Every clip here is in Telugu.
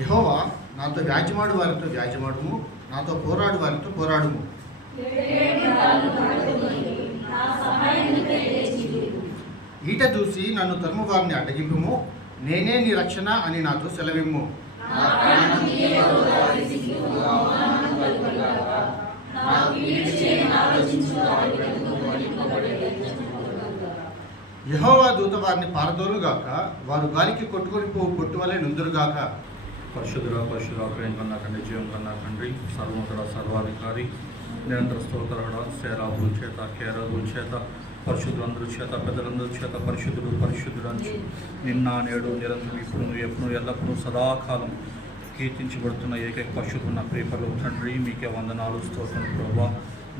యెహోవా నాతో వ్యాజ్యమాడు వారితో వ్యాజ్యమాడుము, నాతో పోరాడు వారితో పోరాడుము. ఈట చూసి నన్ను తరుము వారిని అడ్డగింపుము, నేనే నీ రక్షణ అని నాతో సెలవిమ్ము. యెహోవా దూత వారిని పారదోలుగాక, వారు గాలికి కొట్టుకొని పోవు పొట్టు వలె నుందురుగాక. పరిశుద్ధుడ ప్రేమ కన్నా తండ్రి, జీవం కన్నా తండ్రి, సర్వోత్తర సర్వాధికారి, నిరంతర స్తోత్రుడ, సేరాబుల చేత కేరాబుల చేత పరిశుద్ధులందరూ చేత పెద్దలందరూ చేత పరిశుద్ధుడు అంచు నిన్న నేడు నిరంతరం ఇప్పుడు ఎప్పుడు ఎల్లప్పుడూ సదాకాలం కీర్తించబడుతున్న ఏకైక పరిశుద్ధున్న ప్రేమలో తండ్రి, మీకే వందనాలు స్తోత్రం ప్రభా.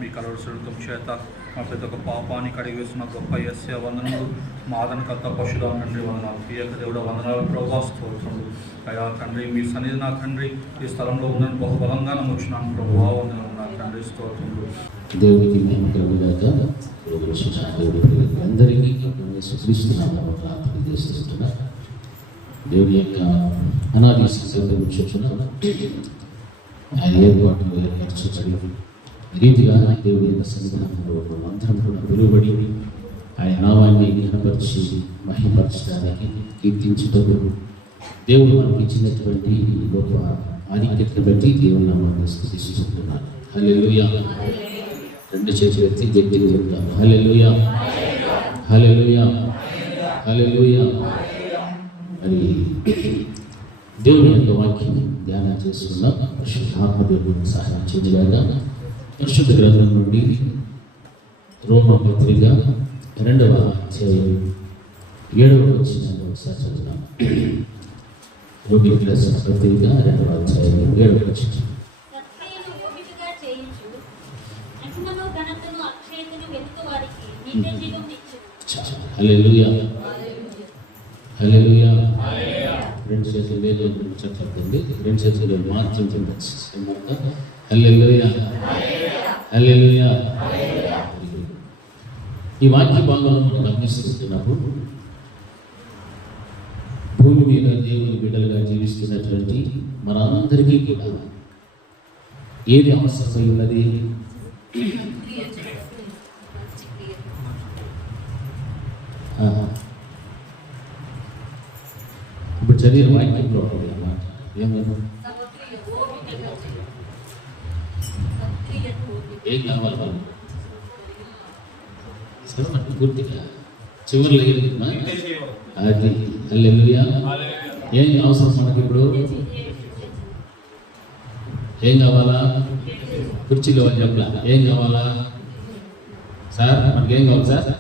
మీ కలవరసులతో చేత మా ప్రతి ఒక్క పాపాన్ని కడిగి వేసిన గొప్ప యెస్య వందనములు, మా ఆదరణకర్త పశుధా తండ్రి వందనాలు, ప్రియక దేవుడ వందనాలు ప్రభా స్తోత్రములు. అయా తండ్రి, మీ సన్నిధి నా తండ్రి ఈ స్థలంలో ఉందని బహుబలంగా నమ్ముచున్నాను ప్రభా, వందనాలు నా తండ్రి స్తోత్రములు. దేవునికి మహిమ కలుగుగాక. అందరికీ ప్రార్థన దేవుని యొక్క అనాది సంకల్పం చొప్పున ఆయన ఏర్పాటు ఏర్పరచబడి రీతిగా దేవుని యొక్క సన్నిధానంలో అందరం కూడా వెలువడి ఆయన నామాన్ని ఘనపరిచి మహిమపరచడానికి కీర్తించుటకు దేవుడు మనకి ఇచ్చినటువంటి గొప్ప ఆధిక్యతను బట్టి దేవుని నామాన్ని స్తుతిస్తున్నాను. హల్లెలూయా. రెండు చేతులు ఎత్తి గట్టిగా చెప్తాను హల్లెలూయా, హల్లెలూయా, హల్లెలూయా. మరి దేవుని యొక్క వాక్యం ధ్యానం చేస్తున్న ఆత్మదేవుని సహాయం చేయగా పరిశుద్ధ గ్రంథం నుండి రోమా పత్రిక 2వ అధ్యాయం 7వ వచనాన్ని ఒకసారి చదువుతాం. రోమా పత్రిక 2వ అధ్యాయం 7వ వచనం. హల్లెలూయా, హల్లెలూయా. రెండు చేతులు లేదు చెప్పండి, రెండు చేతులు మాత్రం హల్లెలూయా, హల్లెలూయా. ఈ వాక్య భాగంలో మనం గమనిస్తున్నప్పుడు భూమి మీద దేవుని బిడ్డలుగా జీవిస్తున్నటువంటి మనందరికీ కూడా ఏది అవసరమై ఉన్నది? ఇప్పుడు చదివిన వాక్యంలో ఉంటుంది అన్నమాట. ఏమైనా ఏం కావాలి వాళ్ళు పూర్తిగా చివరిలో అది హల్లెలూయా. ఏం అవసరం మనకి ఇప్పుడు? ఏం కావాలా? కుర్చీలో అని చెప్పలా. ఏం కావాలా సార్? మనకి ఏం కావాలి సార్?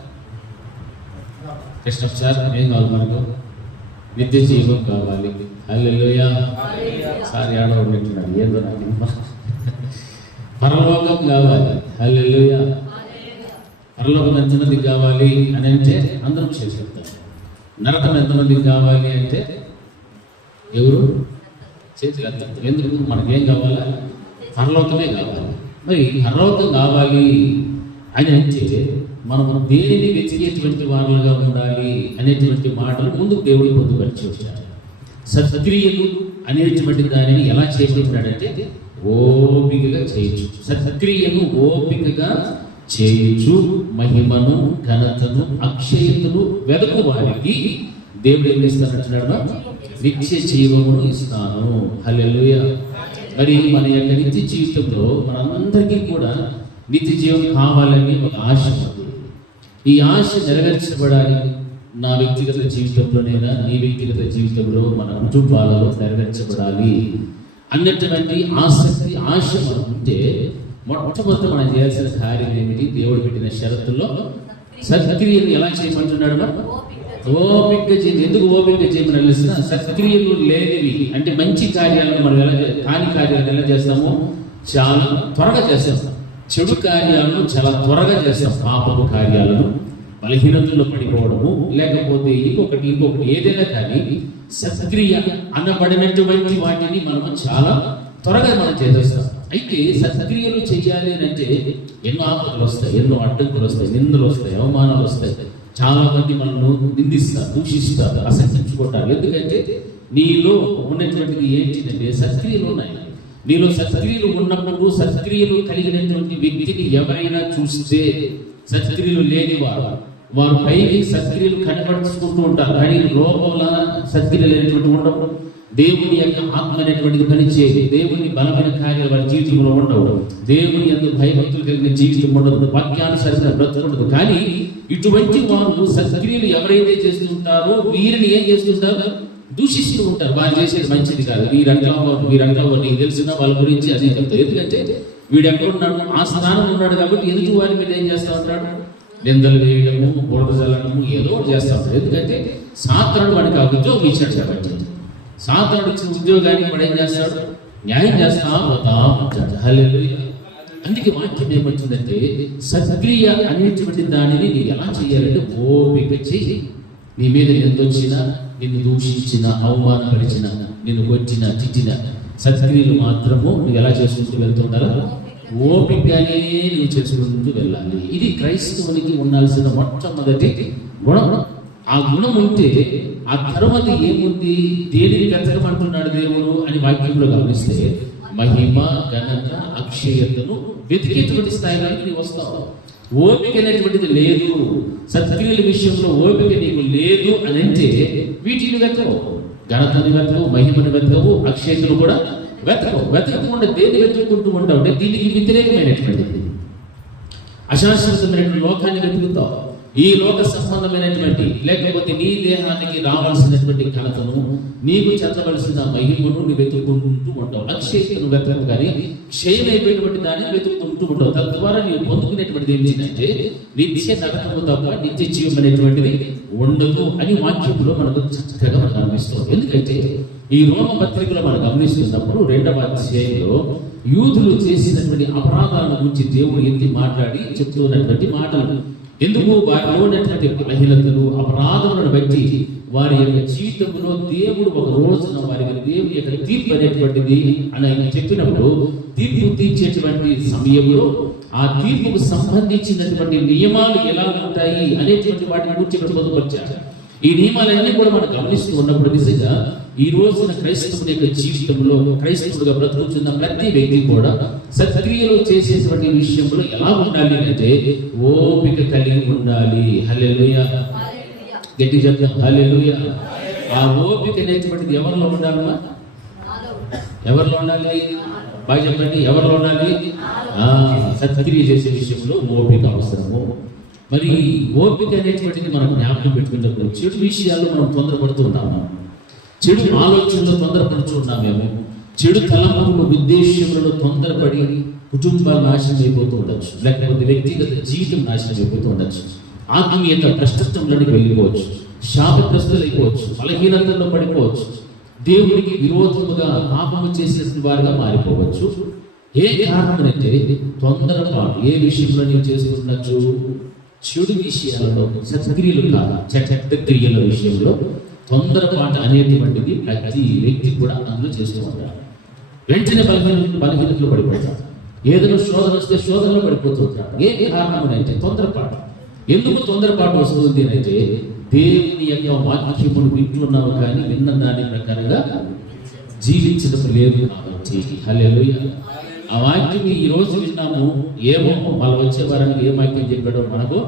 కృష్ణ సార్ ఏం కావాలి మనకు? నిత్య జీవం కావాలి. హల్లెలూయా. సార్ ఏడవ ఉంటున్నాడు, ఏదో నాకు పరలోకం కావాలి. హల్లెలూయా. పరలోకం ఎంతమందికి కావాలి అని అంటే అందరం చేసేద్దాం. నరకం ఎంతమందికి కావాలి అంటే ఎవరు చేతులు ఎత్తారు. ఎందుకు? మనకేం కావాలా? పరలోకమే కావాలి. మరి పరలోకం కావాలి అని అంటే మనం దేనిని వెతికేటువంటి వాళ్ళుగా ఉండాలి అనేటువంటి మాటలు ముందు దేవుడు పొందుపరిచి వచ్చాడు. సత్క్రియలు అనేటువంటి దానిని ఎలా చేయబడుతున్నాడంటే ఓపికగా చేయొచ్చు. సత్క్రియను ఓపికగా చేయొచ్చు. మహిమను, ఘనతను, అక్షయతను వెదకు వారికి దేవుడు ఏం ఇస్తానంటున్నాడు? నిత్య జీవమును ఇస్తాను. హల్లెలూయా. మరి మన యొక్క నిత్య జీవితంలో మనందరికీ కూడా నిత్య జీవం కావాలని ఒక ఆశ ఉంది. ఈ ఆశ నెరవేర్చబడాలి. నా వ్యక్తిగత జీవితంలోనైనా, నీ వ్యక్తిగత జీవితంలో, మన కుటుంబాలలో నెరవేర్చబడాలి అన్నటువంటి ఆసక్తి, ఆశ మనం ఉంటే మొట్టమొదటి మనం చేయాల్సిన కార్యం ఏమిటి? దేవుడు పెట్టిన షరతుల్లో సత్క్రియలు ఎలా చేయమంటున్నాడు? ఓపిక చేయండి. ఎందుకు ఓపిక చేయమని తెలిసిన? సత్క్రియలు లేనివి అంటే మంచి కార్యాలను మనం ఎలా కాని కార్యాలను ఎలా చేస్తామో చాలా త్వరగా చేస్తాం. చెడు కార్యాలను చాలా త్వరగా చేస్తాం. పాపపు కార్యాలను, బలహీనతల్లో పడిపోవడము, లేకపోతే ఇంకొకటి ఏదైనా కానీ సత్క్రియ అనబడినటువంటి వాటిని మనం చాలా త్వరగా మనం చేసేస్తాం. అయితే సత్క్రియలు చేయాలి అని అంటే ఎన్నో ఆపదలు వస్తాయి, ఎన్నో అడ్డంకులు వస్తాయి, నిందలు వస్తాయి, అవమానాలు వస్తాయి. చాలా మంది మనల్ని నిందిస్తారు, దూషిస్తారు, అసహించుకుంటారు. ఎందుకంటే నీలో ఉన్నటువంటిది ఏంటిదంటే సత్క్రియలు ఉన్నాయి. నీలో సత్క్రియలు ఉన్నప్పుడు సత్క్రియలు కలిగినటువంటి వ్యక్తిని ఎవరైనా చూస్తే సత్క్రియలు లేని వారు పైకి సత్క్రియలు కనబడుచుకుంటూ ఉంటారు, కానీ లోపల సత్క్రియలు లేనటువంటి ఉండవు. దేవుని యొక్క ఆత్మ అనేటువంటిది పనిచేయదు. దేవుని బలమైన కార్యాలు వారి జీవితంలో ఉండవు. దేవుని యొక్క భయభక్తులు కలిగిన జీవితం ఉండదు. వాక్యానుసరిగా బ్రతుకుండదు. కానీ ఇటువంటి వారు సత్క్రియలు ఎవరైతే చేస్తుంటారో వీరిని ఏం చేస్తుంటారు? దూషిస్తూ ఉంటారు. వారు చేసేది మంచిది కాదు, వీరంతా నీకు తెలిసిన వాళ్ళ గురించి అదే చెప్తారు. ఎందుకంటే వీడు ఎక్కడ ఉన్నాడు, ఆ స్థానంలో ఉన్నాడు కాబట్టి ఎదుటి వారి మీద ఏం చేస్తూ ఉంటాడు? నిందలు వేయడము, బురద చల్లడము, ఏదో చేస్తూ ఉంటాడు. ఎందుకంటే సాతానుడు వాడికి ఆ ఉద్యోగం ఇచ్చాడు కాబట్టి సాతానుడు ఇచ్చిన ఉద్యోగానికి వాడు ఏం చేస్తాడు? న్యాయం చేస్తా పోతా ఉంటాడు. హల్లెలూయా. అందుకే వాక్యం ఏమంటుందంటే సత్క్రియ అనేటువంటి దానిని నీవు ఎలా చేయాలంటే ఓపిక చెయ్యి. నీ మీద నిందొచ్చినా, నిన్ను దూషించిన, అవమానపరిచిన, నిన్ను కొట్టిన, తిట్టిన సత్క్రియలు మాత్రము నువ్వు ఎలా చేసుకుంటూ వెళ్తుంటారా? ఓపికగానే నువ్వు చేసుకుంటూ వెళ్ళాలి. ఇది క్రైస్తవునికి ఉండాల్సిన మొట్టమొదటి గుణం. ఆ గుణం ఉంటే ఆ తర్వాత ఏముంది? దేనిని వెతకమంటున్నాడు దేవుడు అని వాక్యంలో గమనిస్తే మహిమ, ఘనత, అక్షయతను వెతికేటువంటి స్థాయిలోకి నీవు వస్తావు. ఓపిక అనేటువంటిది లేదు, సత్క్రియల విషయంలో ఓపిక నీకు లేదు అని అంటే వీటిని వెతకవు. ఘనతని వెతకవు, మహిమను వెతకవు, అక్షయతను కూడా వెతకకుండా దేన్ని వెతుక్కుంటూ ఉంటావు అంటే దీనికి వ్యతిరేకమైనటువంటిది అశాశ్వతమైనటువంటి లోకాన్ని వెతుకుతావు. ఈ లోక సంబంధమైనటువంటి లేకపోతే నీ దేహానికి రావాల్సినటువంటి ఘనతను, నీకు చెందవలసిన మహిమను నువ్వు వెతుక్కుంటూ ఉంటావు. అక్షయతను వెతకవు, కానీ క్షయమైపోయినటువంటి దాన్ని వెతుక్కుంటూ ఉంటావు. తద్వారా నీవు పొందుకునేటువంటిది ఏంటంటే నిత్య నరకము తప్ప నిత్య జీవం అనేటువంటిది ఉండదు అని వాక్యంలో మనకు చక్కగా మనకు అనిపిస్తుంది. ఎందుకంటే ఈ రోమ పత్రికలో మనం గమనిస్తున్నప్పుడు 2వ అధ్యాయంలో యూదులు చేసినటువంటి అపరాధాల గురించి దేవుడు ఎత్తి మాట్లాడి చెప్తున్నటువంటి మాటలు. ఎందుకు? వారిలో ఉన్నటువంటి బలహీనతలు, అపరాధములను బట్టి వారి యొక్క జీవితంలో దేవుడు ఒక రోజున వారికి దేవుని యొక్క తీర్పు అనేటువంటిది అని ఆయన చెప్పినప్పుడు తీర్పు తీర్చేటువంటి సమయంలో ఆ తీర్పుకు సంబంధించినటువంటి నియమాలు ఎలా ఉంటాయి అనేటువంటి వాటిని గురించి ఇక్కడ పొందుపరిచారు. ఈ నియమాలన్నీ కూడా మనం గమనిస్తూ ఉన్నప్పుడు నిజంగా ఈ రోజున క్రైస్తవుని యొక్క జీవితంలో క్రైస్తవుడిగా బ్రతుకుతున్న ప్రతి వ్యక్తి కూడా సత్క్రియలు చేసేటువంటి విషయంలో ఎలా ఉండాలి అంటే ఓపిక కలిగి ఉండాలి. హల్లెలూయా. గట్టి చెప్తాం హల్లెలూయా. ఆ ఓపిక అనేటువంటిది ఎవరిలో ఉండాలన్నా? ఎవరిలో ఉండాలి? బాగా చెప్పండి, ఎవరిలో ఉండాలి? సత్క్రియ చేసే విషయంలో ఓపిక అవసరము. మరి ఓపిక అనేటువంటిది మనం జ్ఞాపకం పెట్టుకున్నప్పుడు చెడు విషయాల్లో మనం తొందరపడుతున్నాము, చెడు ఆలోచనలో తొందరపడుతున్నామేమో, చెడు తలంపులు, ఉద్దేశ్యములలో తొందరపడి కుటుంబాలు నాశనం అయిపోతూ ఉండొచ్చు, లేకపోతే వ్యక్తిగత జీవితం నాశనం అయిపోతూ ఉండొచ్చు, ఆత్మీయత భ్రష్టత్వంలోకి వెళ్ళిపోవచ్చు, శాపగ్రస్తులు అయిపోవచ్చు, బలహీనతల్లో పడిపోవచ్చు, దేవునికి విరోధముగా పాపము చేసిన వారుగా మారిపోవచ్చు. ఏ కారణమంటే తొందరపాటు. ఏ విషయంలో నీవు చేసుకుంటున్నచ్చు? చెడు విషయాలలో, సత్క్రియలు కాదు, చెడ్డ క్రియల విషయంలో తొందరపాటు అనేటువంటిది ప్రతి వ్యక్తి కూడా అందులో చేస్తూ ఉంటారు. వెంటనే బలహీనతలు పడిపోతారు. ఏదైనా శోధన వస్తే శోధనలో పడిపోతుంటారు. ఏ కారణం అంటే తొందరపాటు. ఎందుకు తొందరపాటు వస్తుంది అంటే దేవుని యొక్క వాక్యమును వింటున్నావు కానీ విన్న దాని ప్రకారంగా జీవించడం లేదు కాబట్టి. హల్లెలూయా. ఆ వాక్యం ఈ రోజు విన్నాము, ఏమో వాళ్ళు వచ్చే వారానికి ఏ వాక్యం చెప్పాడో మనకు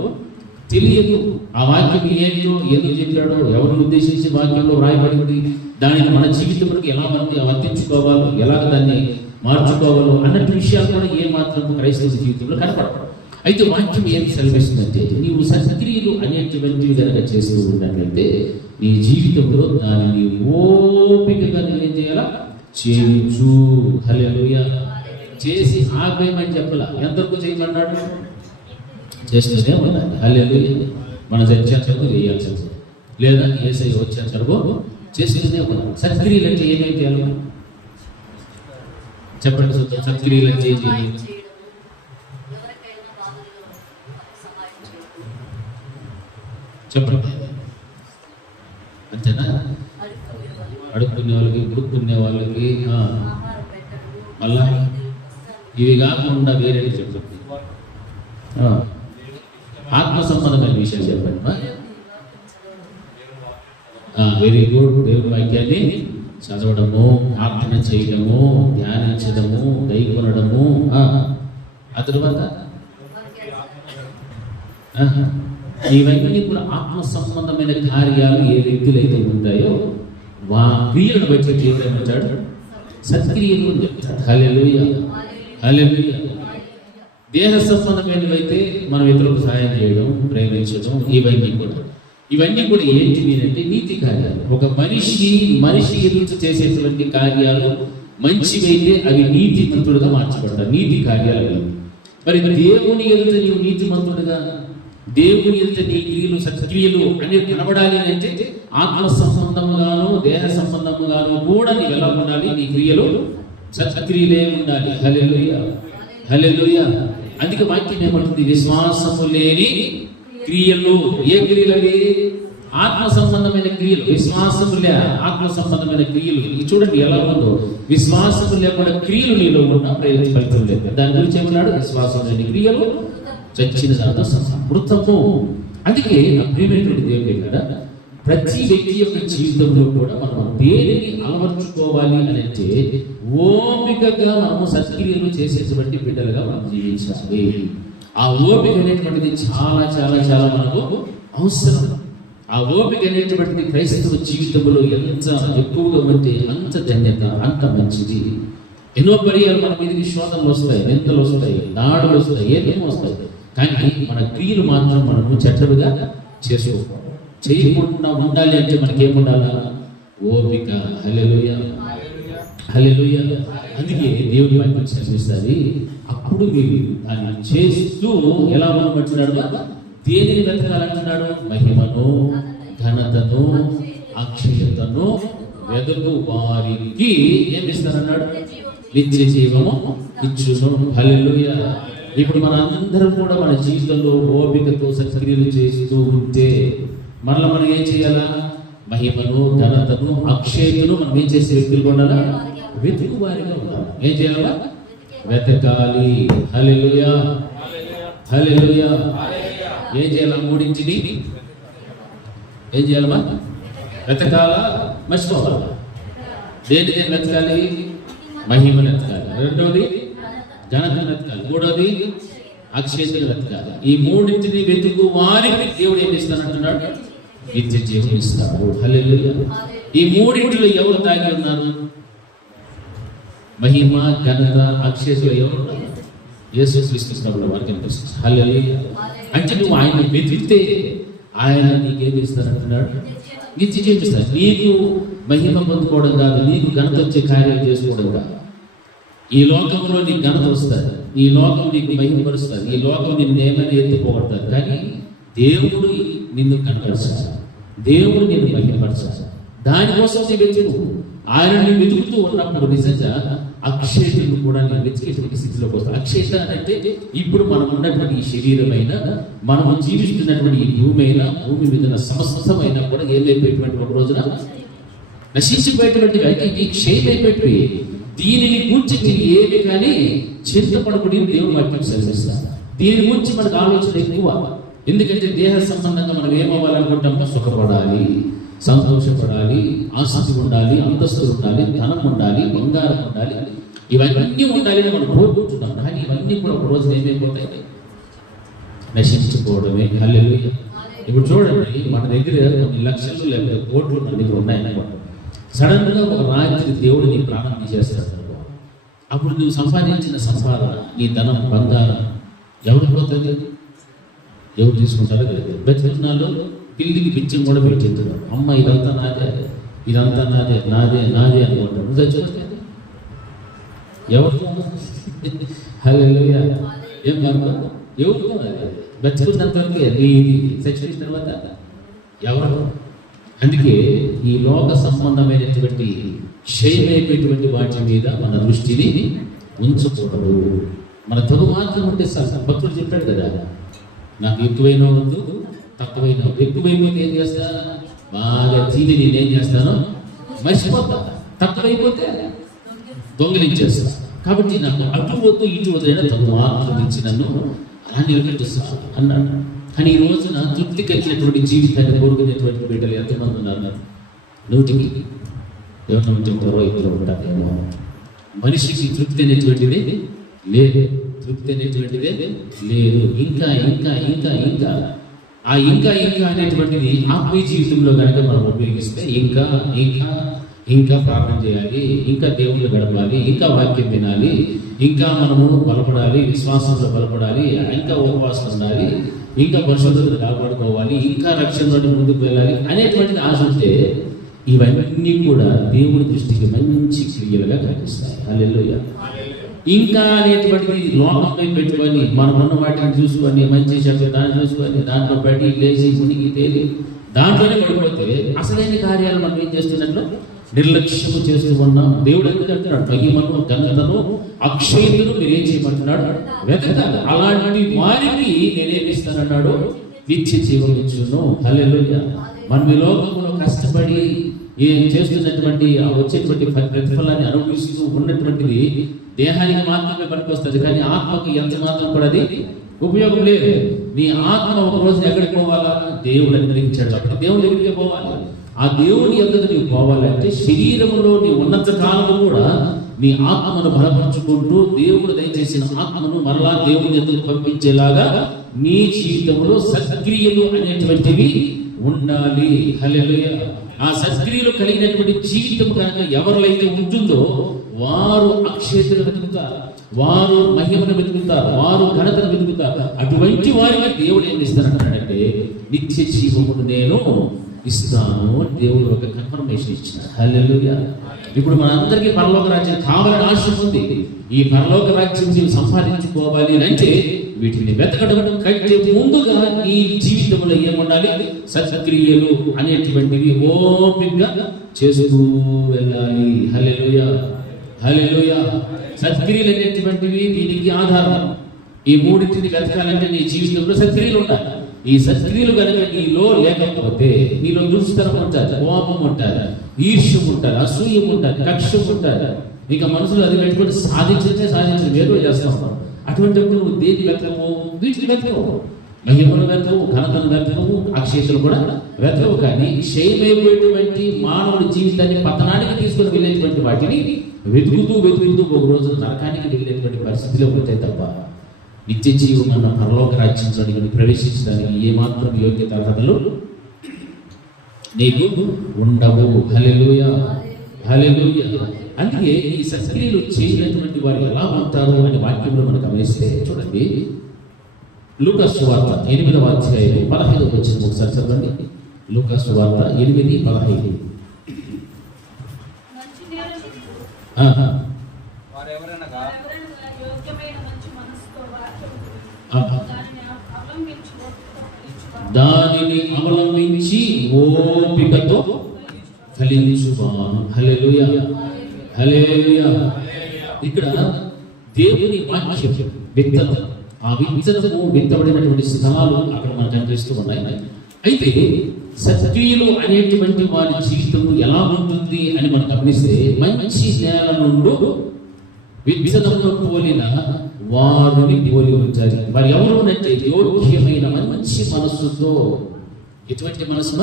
తెలియదు. ఆ వాక్యం ఏంటో, ఎందుకు చెప్పాడో, ఎవరిని ఉద్దేశించి వాక్యంలో రాయబడింది, దానిని మన జీవితంలోకి ఎలా వర్తించుకోవాలో, ఎలాగ దాన్ని మార్చుకోవాలో అన్నట్టు విషయాలు కూడా ఏ మాత్రం క్రైస్తవ జీవితంలో కనపడవు. అయితే వాక్యం ఏం సెలవిస్తుందంటే నీవు సత్క్రియలు అనేటువంటివి కనుక చేస్తూ ఉన్నట్లయితే నీ జీవితంలో దానిని ఓపికగా ఏం చేయాలా? చేయించు. హల్లెలూయా. చేసి ఆపేయమని చెప్పాల. ఎంతవరకు చేయమన్నాడు? చేస్తూనే ఉండాలి. హల్లెలూయా. మన చర్చకు చేయాల్సింది, లేదా యేసయ్య వచ్చేంతవరకు చేస్తూనే ఉండాలి. సత్క్రియలు అంటే ఏమైతే చెప్పండి. సత్క్రియలు అంటే చెప్పండి. అంతేనా? అడుక్కునే వాళ్ళకి, గుడుక్కునే వాళ్ళకి, మళ్ళా ఇవి కాకుండా వేరే చెప్పండి. ఆత్మ సంబంధమైన విషయాలు చెప్పండి. Very good. దేవుని వాక్యాన్ని చదవడము, ప్రార్థన చేయడము, ధ్యానించడము, దైకొనడము, ఆ తర్వాత ఇవన్నీ కూడా ఆత్మ సంబంధమైన కార్యాలు ఏ వ్యక్తులు అయితే ఉంటాయో క్రియలను బట్టి చేయమంటాడు, సత్క్రియలు అని చెప్తాడు. హల్లెలూయా, హల్లెలూయా. దేహ సంబంధమైనవైతే మనం ఇతరులకు సహాయం చేయడం, ప్రేమించడం, ఇవన్నీ కూడా ఏంటివి అంటే నీతి కార్యాలు. ఒక మనిషి ఎదురు చేసేటువంటి కార్యాలు మంచివైతే అవి నీతిమంతుడుగా మార్చబడతాయి, నీతి కార్యాలు. మరి దేవుని ఎదుట నీవు నీతిమంతుడుగా, దేవుని ఎదుట నీ క్రియలు సత్క్రియలు అనేవి కనబడాలి అంటే ఆత్మ సంబంధముగాను దేహ సంబంధముగాను కూడా నీవు ఎలా ఉండాలి? నీ క్రియలు సత్క్రియలే ఉండాలి. హల్లెలూయా, హల్లెలూయా. అందుకే వాక్యం ఏమంటుంది? విశ్వాసము లేని క్రియలు. ఏ క్రియలు అవి? ఆత్మ సంబంధమైన క్రియలు. విశ్వాసము లే ఆత్మ సంబంధమైన క్రియలు. ఇది చూడండి ఎలా ఉందో. విశ్వాసము లేకుండా క్రియలు నీలో ఉన్న ఫలితం లేదు. దాని గురించి ఏమన్నాడు? విశ్వాసం లేని క్రియలు చచ్చిన మృతము. అందుకే ప్రియమైనటువంటి దేవుని కదా, ప్రతి వ్యక్తి యొక్క జీవితంలో కూడా మనం దేనిని అలవర్చుకోవాలి అని అంటే ఓపికగా మనము సత్క్రియలు చేసేటువంటి బిడ్డలుగా మనం జీవించాలి. ఆ ఓపిక అనేటువంటిది చాలా చాలా చాలా మనకు అవసరం. ఆ ఓపిక అనేటువంటిది క్రైస్తవ జీవితంలో ఎంత ఎక్కువగా ఉంటే అంత ధన్యత, అంత మంచిది. ఎన్నో పర్యాలు మన మీదకి శోధనలు వస్తాయి, నిందలు వస్తాయి, దాడులు వస్తాయి, ఏమేమో వస్తాయి. కానీ మన క్రియలు మాత్రం మనము చెడ్డలుగా చేయకుండా ఉండాలి అంటే మనకేముండాలా? ఓపిక. హల్లెలూయా, హల్లెలూయా. అందుకే దేవుని వాక్యం చదివిస్తుంది. అప్పుడు మీరు దాన్ని చేస్తూ ఎలా మనమంటున్నాడు? దేనిని వెతకాలంటున్నాడు? మహిమను, ఘనతను, అక్షయతను వెతుకు వారికి ఏమిస్తారన్నాడు? నిత్య జీవము ఇచ్చును. హల్లెలూయా. ఇప్పుడు మన అందరం కూడా మన జీవితంలో ఓపికతో సత్క్రియలు చేస్తూ ఉంటే మరలా మనం ఏం చేయాలా? మహిమను, ఘనతను, అక్షయతను మనం ఏం చేసే వ్యక్తులు ఉండాలా? వెతుకు వారిగా ఉండాలి. ఏం చేయాలా? వెతకాలి. హల్లెలూయా, హల్లెలూయా. ఏం చేయాలా? మూడింటిని ఏం చేయాలమ్మా? వెతకాలా, మర్చిపోవాలా? దేని వెతకాలి? మహిమను వెతకాలి. రెండోది ఘనతను వెతకాలి. మూడోది అక్షయతను వెతకాలి. ఈ మూడింటిని వెతుకు వారికి దేవుడు ఏం ఇస్తానంటున్నాడు? నిత్య జీవం ఇస్తాడు. హల్లెలూయా. ఈ మూడింటిలో ఎవరు తాగి ఉన్నారు? మహిమ, ఘనత, అక్షయతలో ఎవరు? యేసుక్రీస్తు ప్రభువు వారికి అనిపిస్తుంది. హల్లెలూయా. అంటే నువ్వు ఆయన వెతికితే ఆయన నీకేమి ఇస్తానంటున్నాడు? నిత్య జీవం ఇస్తాడు. నీకు మహిమ పొందుకోవడం కాదు, నీకు ఘనత వచ్చే కార్యాలు చేసుకోవడం కాదు. ఈ లోకంలో నీకు ఘనత వస్తుంది, ఈ లోకం నీకు మహిమపరుస్తుంది, ఈ లోకం నిన్ను ఏమైనా ఎత్తిపోగొడతారు. కానీ దేవుడు నిన్ను కనపరచాలి, దేవుడు నిన్ను మహిమపరచాలి. దానికోసం నీ వెతుకు. ఆయనని వెతుకుతూ ఉన్నప్పుడు నిజంగా అక్షయతను కూడా నేను వెతికేటువంటి స్థితిలోకి వస్తాను. అక్షయత అంటే ఇప్పుడు మనం ఉన్నటువంటి ఈ శరీరమైన, మనం జీవిస్తున్నటువంటి ఈ భూమి అయినా, భూమి మీద సమస్తమైనా కూడా ఏమైపోయేటువంటి ఒక రోజున నశించిపోయేటువంటి వ్యక్తికి క్షయమైపోయి దీనిని గురించి మీరు ఏమి కానీ చింతపడకూడదు. దేవుని వాక్యం సెలవిస్తారు. దీని గురించి మనకు ఆలోచన ఎక్కువ. ఎందుకంటే దేహ సంబంధంగా మనం ఏమవ్వాలనుకుంటామో సుఖపడాలి, సంతోషపడాలి, ఆసక్తి ఉండాలి, అంతస్తులు ఉండాలి, ధనం ఉండాలి, బంగారం ఉండాలి, ఇవన్నీ ఉండాలి అని మనం కోరుకుంటున్నాం. కానీ ఇవన్నీ కూడా ఒక రోజున ఏమైపోతాయి? నశించుకోవడమే. హల్లెలూయా. ఇప్పుడు చూడండి, మన దగ్గర కొన్ని లక్షలు లేకపోతే కోట్లు మన దగ్గర ఉన్నాయనుకోండి. సడన్ గా ఒక రాత్రి దేవుడు నీ ప్రాణం తీసేస్తాడు. అప్పుడు నువ్వు సంపాదించిన సంపాదన, నీ ధనం, బంగారం ఎవరికి పోతుంది? ఎవరు తీసుకుంటారో తెలియదు. బతికినాల్లో పిల్లికి పిచ్చి కూడా పెట్టించున్నారు. అమ్మ ఇదంతా నాదే, ఇదంతా నాదే, నాదే నాదే అనుకుంటారు. నువ్వు చచ్చిపోతే ఎవరు? హల్లెలూయా. ఏం కాదు, ఎవరికో బతుకున్నంత వరకే. నీ చచ్చిపోయిన తర్వాత ఎవరు? అందుకే ఈ లోక సంబంధమైనటువంటి క్షయమైనటువంటి వాటి మీద మన దృష్టిని ఉంచకూడదు. మన తగు మాత్రం ఉంటే భక్తుడు చెప్పాడు కదా, నాకు ఎక్కువైన వద్దు, తక్కువైన. ఎక్కువైపోతే ఏం చేస్తా? బాగా తిని నేనేం చేస్తాను? మర్చిపోతా. తక్కువైపోతే దొంగిలించేస్తా. కాబట్టి నాకు అటు వద్దు ఇటు వద్దైనా తగు మాత్రం ఇచ్చి నన్ను అలా నిలబెట్టిస్తాను అన్నాడు. కానీ ఈ రోజున తృప్తి కలిగినటువంటి జీవితాన్ని కోరుకునేటువంటి బిడ్డలు ఎంతమంది ఉన్నారు? నూటికి ఎవరు తింటారో ఇద్దరు ఉంటారేమో. మనిషికి తృప్తి అనేటువంటిది లేదు, తృప్తి అనేటువంటిదే లేదు. ఇంకా ఇంకా ఇంకా ఇంకా ఆ ఇంకా ఇంకా అనేటువంటిది ఆత్మీయ జీవితంలో కనుక మనం ఉపయోగిస్తే ఇంకా ఇంకా ఇంకా ప్రార్థన చేయాలి, ఇంకా దేవుళ్ళు గడపాలి, ఇంకా వాక్యం వినాలి, ఇంకా మనము బలపడాలి, విశ్వాసంలో బలపడాలి, ఇంకా ఉపవాసం ఉండాలి, ఇంకా పరిశుద్ధతను కాపాడుకోవాలి, ఇంకా రక్షణలో ముందుకు వెళ్ళాలి అనేటువంటిది ఆశ ఉంటే ఇవన్నీ కూడా దేవుడి దృష్టికి మంచి క్రియలుగా కనిపిస్తాయి. హల్లెలూయా. ఇంకా అనేటువంటిది లోకంపై పెట్టుకొని మనం ఉన్న వాటిని చూసుకొని మంచి చెడ్డ దాన్ని చూసుకొని దాంట్లో పడి లేచి మునిగి తేలి దాంట్లోనే పడిపోతే అసలైన కార్యాలు మనం ఏం చేస్తున్నట్లు నిర్లక్ష్యము చేస్తూ ఉన్నాం. దేవుడు ఎందుకంటున్నాడు, మహిమను ఘనతను అక్షయతను మీరు ఏం చేయమంటున్నాడు, వెతకాలి. అలాంటి వారికి నేనేమిస్తానన్నాడు, నిత్య జీవం ఇచ్చును. హల్లెలూయా. మనం ఈ లోకంలో కష్టపడి ఏం చేస్తున్నటువంటి వచ్చేటువంటి ప్రతిఫలాన్ని అనుభవిస్తూ ఉన్నటువంటిది దేహానికి మాత్రమే పనికొస్తుంది, కానీ ఆత్మకి ఎంత మాత్రం కూడా అది ఉపయోగం లేదు. నీ ఆత్మ ఒక రోజు ఎక్కడికి పోవాలా, దేవుడు అనుగ్రహించాడు కాబట్టి దేవుడి దగ్గరికి పోవాలి. ఆ దేవుని ఎదుట నీవు పోవాలంటే శరీరంలో నీ ఉన్నత కాలము కూడా నీ ఆత్మను బలపరుచుకుంటూ దేవుడు దయచేసిన ఆత్మను మరలా దేవుని ఎదుట పంపించేలాగా నీ జీవితంలో సత్క్రియలు అనేటువంటివి ఉండాలి. హల్లెలూయా. ఆ సత్క్రియలు కలిగినటువంటి జీవితం కనుక ఎవరికైతే ఉంటుందో వారు అక్షయతను వెతుకుతారు, వారు మహిమను వెతుకుతారు, వారు ఘనతను వెతుకుతారు. అటువంటి వారికి దేవుడు ఏం ఇస్తానంటాడంటే నిత్య జీవమును నేను ఇస్తాను. దేవుడు ఒక కన్ఫర్మేషన్ ఇచ్చినాడు. హల్లెలూయా. ఇప్పుడు మనందరికీ పరలోక రాజ్యం కావాలని ఆశ ఉంది. ఈ పరలోక రాజ్యం నీవు సంపాదించుకోవాలి అంటే వీటిని వెతకడం కంటే ముందుగా నీ జీవితంలో ఏముండాలి, సత్క్రియలు అనేటువంటివి ఓపికగా చేస్తూ వెళ్ళాలి. హల్లెలూయా. హల్లెలూయా. సత్క్రియలు అనేటువంటివి దీనికి ఆధారం. ఈ మూడింటిని వెతకాలంటే నీ జీవితంలో సత్క్రియలు ఉండాలి. ఈ సత్క్రియలు కనుక నీలో లేకపోతే నీలో దుష్టతనం ఉంటుంది, కోపం ఉంటుంది, ఈర్ష్యం ఉంటుంది, అసూయం ఉంటుంది, కక్షం ఉంటుంది. ఇక మనసులో అది పెట్టుకుంటే సాధించడం వేరు చేస్తాం. అటువంటిప్పుడు నువ్వు దేని వెతకవు, వీటిని వెతకవు, మహిమను వెతకవు, ఘనతను వెతకవు, అక్షయతలు కూడా వెతకవు. కానీ క్షయమైపోయేటువంటి మానవుడి జీవితాన్ని పతనానికి తీసుకొని వెళ్ళేటువంటి వాటిని వెతుకుతూ ఒక రోజు నరకానికి వెళ్ళేటువంటి పరిస్థితిలో ఉంటాయి తప్ప నిత్య జీవం అన్న పరలోక రాజ్యంలోనికి ప్రవేశించడానికి ఏమాత్రం యోగ్యత అర్హతలు నీకు ఉండవు. హల్లెలూయా. హల్లెలూయా. అందుకే ఈ సత్క్రియలు చేయనటువంటి వారు ఎలా ఉంటారు అనే వాక్యంలో మనం గమనిస్తే చూడండి, లూకా సువార్త 8వ అధ్యాయం 15వ వచనం ఒకసారి చదవండి. లూకా సువార్త 8:15. దానిని అవలంబించి ఓపికతో ఫలించువాను. హల్లెలూయా. హల్లెలూయా. ఇక్కడ దేవుని వాక్యం విత్తన, ఆ విత్తనము విత్తబడినటువంటి స్థలాలు అక్కడ మనకు కనిపిస్తూ ఉన్నాయి. అయితే సత్క్రియలు అనేటువంటి వారి జీవితం ఎలా ఉంటుంది అని మనం గమనిస్తే మంచి నేల నుండి విత్తనమును పోలిన వారిని పోలి ఉంటారు. వారు ఎవరు అంటే యోగ్యమైన మంచి మనస్సుతో. ఎటువంటి మనసు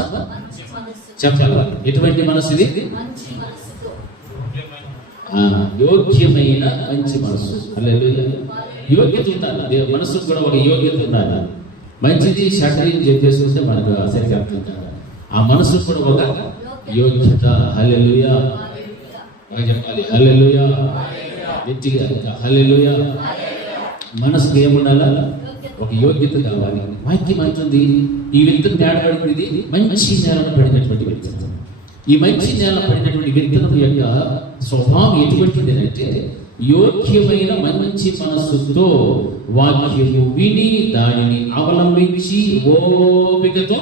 చెప్పాలి, ఎటువంటి మనసు ఇది? యోగ్యమైన మంచి మనసు. హల్లెలూయా. యోగ్యత ఉండాలి, మనసు కూడా ఒక యోగ్యత ఉండాలి. మంచిది షడ్డని చెప్పేస్తుంటే మనకు సరిగ్గా అర్థం కాదు. ఆ మనసు కూడా ఒక యోగ్యత. హల్లెలూయా చెప్పాలి. హల్లెలూయా. గట్టిగా హల్లెలూయా. మనసుకు ఏముండాలా? ఒక యోగ్యత కావాలి. వాక్యం అంటుంది ఈ విత్తనం ఏడబడినది మంచి నేల పడినటువంటి విత్తనం. ఈ మంచి నేల పడినటువంటి విత్తనం యొక్క స్వభావం ఎటువంటిది అంటే యోగ్యమైన మంచి మనస్సుతో వాక్యము విని దానిని అవలంబించి ఓపికతో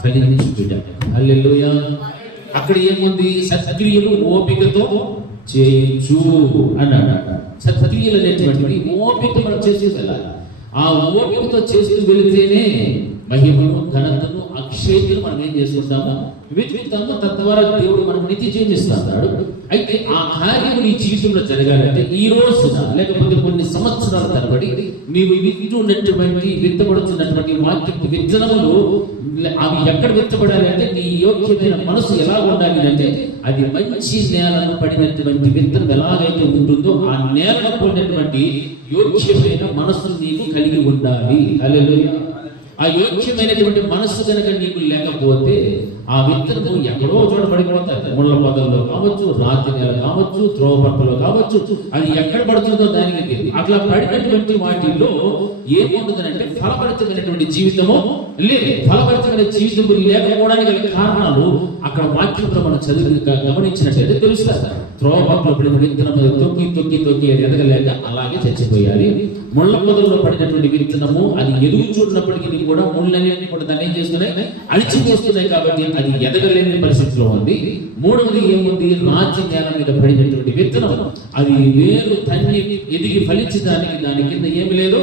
ఫలించుట. హల్లెలూయా. అక్కడ ఏముంది? సత్క్రియలు ఓపికతో చేయొచ్చు అన్నాడు. సత్క్రియలు అనేటువంటివి ఓపిక మనం చేస్తూ వెళ్ళాలి. ఆ ఓపికతో చేస్తూ వెళితేనే మహిమను ఘనతను చేతులు మనం ఏం చేసుకుంటాము, వెతుకుతాము. తద్వారా దేవుడు మనకు నిత్య జీవం ఇస్తాడు. అయితే ఆ కార్యము నీ జీవితంలో జరగాలంటే ఈ రోజున లేకపోతే కొన్ని సంవత్సరాల తరబడి నీవు విత్తబడుతున్నటువంటి వాక్యపు విత్తనములు అవి ఎక్కడ విత్తబడాలి అంటే నీ యోగ్యమైన మనసు ఎలా ఉండాలి అంటే అది మంచి నేలను పడినటువంటి విత్తనం ఎలాగైతే ఉంటుందో ఆ నేలను పడినటువంటి యోగ్యమైన మనసు నీకు కలిగి ఉండాలి. హల్లెలూయా. ఆ యోగ్యమైనటువంటి మనస్సు కనుక నీకు లేకపోతే ఆ విత్తనము ఎక్కడో చోట పడిపోతాయి. ముళ్ళ పొదల్లో కావచ్చు, రాతి నేల కావచ్చు, త్రోవపట్టలో కావచ్చు, అది ఎక్కడ పడుతుందో దానికి తెలియదు. అట్లా పడినటువంటి వాటిల్లో ఏముంటుందంటే ఫలభరితమైనటువంటి జీవితము లేదు. ఫలభరితమైన జీవితం లేకపోవడానికి గల కారణాలు అక్కడ వాక్యంలో మనం చదివి గమనించినట్లయితే తెలుస్తుంది. త్రోవపట్టలో పడిన విత్తనం తొక్కి తొక్కి తొక్కి అది ఎదగలేక అలాగే చచ్చిపోయాలి. ముళ్ళ పొదల్లో పడినటువంటి విత్తనము అది ఎదుగు చూడినప్పటికీ కూడా ముళ్ళని కూడా దాన్ని ఏం చేస్తున్నాయి, అణిచివేస్తున్నాయి. కాబట్టి అది ఎదగలేని పరిస్థితిలో ఉంది. మూడవది ఏముంది, రాతి నేల మీద పడినటువంటి విత్తనం అది వేరు తన్ని ఎదిగి ఫలించడానికి దాని కింద ఏమి లేదు,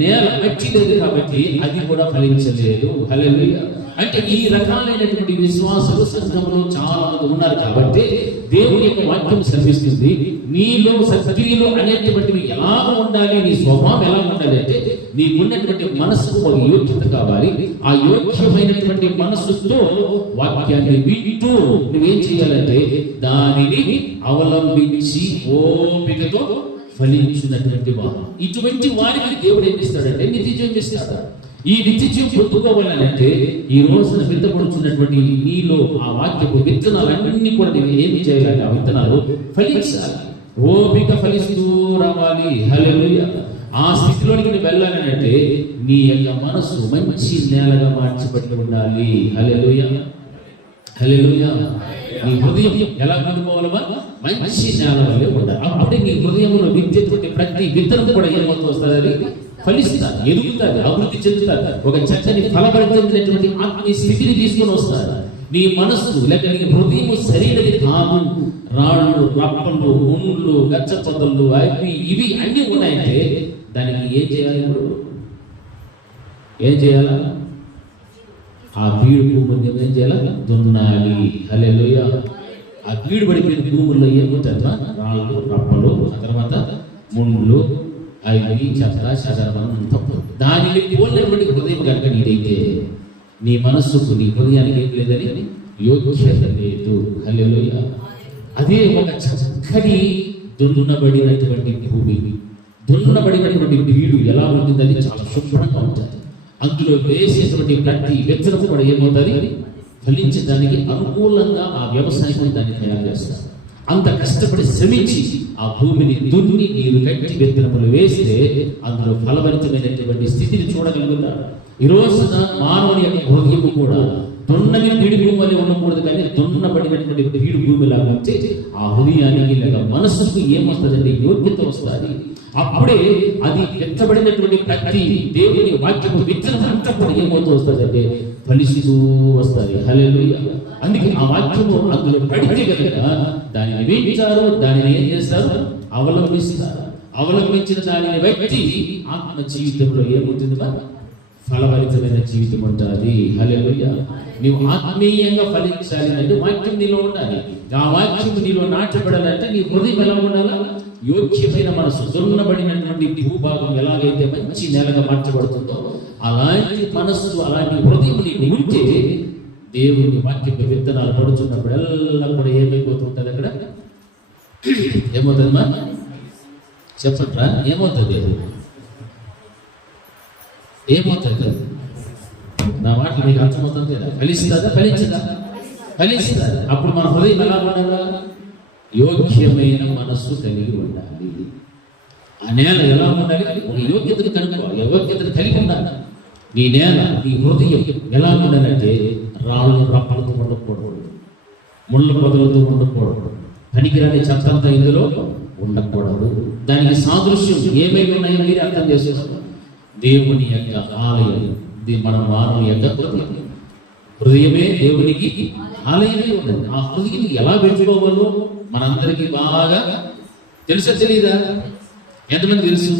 నేల మట్టి లేదు. కాబట్టి అది కూడా ఫలించలేదు. హల్లెలూయా. అంటే ఈ రకాలైనటువంటి విశ్వాసులు సంఘంలో చాలా మంది ఉన్నారు. కాబట్టి దేవుని యొక్క వాక్యం శ్రమిస్తుంది నీలో సక్రియలు అనేటువంటివి ఎలా ఉండాలి, నీ స్వభావం ఎలా ఉండాలి అంటే నీకున్నటువంటి మనసుకు ఒక యోగ్యత కావాలి. ఆ యోగ్యమైనటువంటి మనసుతో వాక్యాన్ని వింటూ నువ్వేం చేయాలంటే దానిని అవలంబించి ఓపికతో ఫలించినటువంటి వారు. ఇటువంటి వారికి దేవుడు ఏం ఇస్తాడంటే నిత్య జీవం ఇస్తాడు. ఈ నిత్య జీవం పొందుకోవాలంటే ఈ రోజున విత్తబడుతున్నటువంటి నీలో ఆ వాక్యపు విత్తనాలన్నీ కూడా నువ్వు ఏమి చేయాలి, ఆ విత్తనాలు ఫలించాలి. ఓపిక ఫలిస్తూ రావాలి. హల్లెలూయా. ఆ స్థితిలోనికి నువ్వు వెళ్ళాలని అంటే నీ యొక్క మనసు మంచి నేలగా మార్చబడి ఉండాలి. హల్లెలూయా. హల్లెలూయా. నీ హృదయం ఎలా పొందుకోవాలమా, మంచి నేల వల్లే ఉండాలి. అప్పుడే నీ హృదయంలో విత్తేటువంటి ప్రతి విత్తనం కూడా ఏమవుతూ వస్తుంది, ఫలిస్తారు, ఎదుగుతారు, అభివృద్ధి చెందుతారు, ఒక చక్కని ఫలభరితమైనటువంటి ఆత్మీయ స్థితిని తీసుకొని వస్తారు. నీ మనస్సు లేక నీ హృదయం సరైనది కాదు, రాళ్ళు, రప్పలు, ముళ్ళు, గచ్చపొదలు అవి ఇవి అన్ని ఉన్నాయంటే దానికి ఏం చేయాలి? ఇప్పుడు ఏం చేయాలా? ఆ బీడు భూముని ఏం చేయాలా? దున్నాలి. హల్లెలూయా. ఆ బీడు పడిపోయిన భూముల్లో ఏమవుతుందా, రాళ్ళు, రప్పలు, ఆ తర్వాత ముళ్ళు, అవి చెత్త చెదరం తప్పు. దానిని పోలినటువంటి హృదయం కనుక నీదైతే నీ మనస్సుకు నీ హృదయానికి ఏం లేదని యోగ్యత లేదు. హల్లెలూయా. అదే ఒక చక్కని దున్నబడినటువంటి భూమి, దున్నబడినటువంటి బీడు ఎలా ఉంటుందని చాలా శుభ్రంగా ఉంటుంది. అందులో వేసేటువంటి ప్రతి విత్తనం కూడా ఏమవుతుంది, ఫలించడానికి అనుకూలంగా ఆ వ్యవసాయం దాన్ని తయారు చేస్తారు. అంత కష్టపడి శ్రమించి ఆ భూమిని దున్ని నీరు కట్టి విత్తనములు వేస్తే అందులో ఫలభరితమైనటువంటి స్థితిని చూడగలుగుతారు. ఈ రోజున మానవుని యొక్క హృదయం కూడా దున్నని పీడి భూమి అని ఉండకూడదు, కానీ దున్నబడినటువంటి పీడి భూమి లాగా ఉంటే ఆ హృదయానికి లేక మనస్సుకు ఏమొస్తుందంటే యోగ్యత వస్తుంది. అప్పుడే అది ఎత్తబడినటువంటి ప్రతి దేవుని వాక్యము విత్తనం అంతా కూడా ఏమవుతూ వస్తుందంటే ఫలిస్తూ వస్తుంది. హల్లెలూయా. అందుకే ఆ వాక్యము అందులో పడితే కనుక దానిని వేయించారు, దానిని ఏం చేస్తారు, అవలంబిస్తారు. అవలంబించిన దానిని బట్టి ఆత్మ జీవితంలో ఏముంటుంది, ఫలభరితమైన జీవితం ఉంటుంది. హల్లెలూయా. నీవు ఆత్మీయంగా ఫలించాలి అంటే వాక్యం నీలో ఉండాలి. ఆ వాక్యం నీలో నాటబడాలంటే నీ హృదయం ఎలా ఉండాలా, యోగ్యమైన మనసు, దున్నబడినటువంటి భూభాగం ఎలాగైతే మంచి నేలగా మార్చబడుతుందో అలాంటి మనస్సు, అలాంటి హృదయం నీకు ఉంటే దేవుని వాక్య విత్తనాలు పడుతున్నప్పుడు ఎల్లా కూడా ఏమైపోతుంటుంది, అక్కడ ఏమవుతుందమ్మా చెప్పట్రా, ఏమవుతుంది, ఏమవుతుంది? నా మాటలు మీకు అర్థమవుతుంది కదా? ఫలిస్తుందా, ఫలించదా? ఫలిస్తుందా? అప్పుడు మన హృదయం ఎలా ఉండాలా, యోగ్యమైన మనస్సు కలిగి ఉండాలి. ఆ నేల ఎలా ఉండాలి, ఒక యోగ్యతను కనుక్కోవాలి, యోగ్యతను కలిగి ఉండాలి. నీ నేల, నీ హృదయం ఎలా ఉండాలంటే రాళ్ళు, రప్పలతో ఉండకూడదు, ముళ్ళ పొదలతో ఉండకూడదు, పనికిరాని చెత్తంతా ఇందులో ఉండకూడదు. దానికి సాదృశ్యం ఏమేమి ఉన్నాయో మీరు అర్థం చేసుకోవాలి. దేవుని యొక్క ఆలయం, మన మానవుని యొక్క హృదయం, హృదయమే దేవునికి ఆలయమే ఉన్నది. ఆ హృదయం ఎలా పెంచుకోవాలో మనందరికీ బాగా తెలుసా, తెలీదా? ఎంతమంది తెలుసు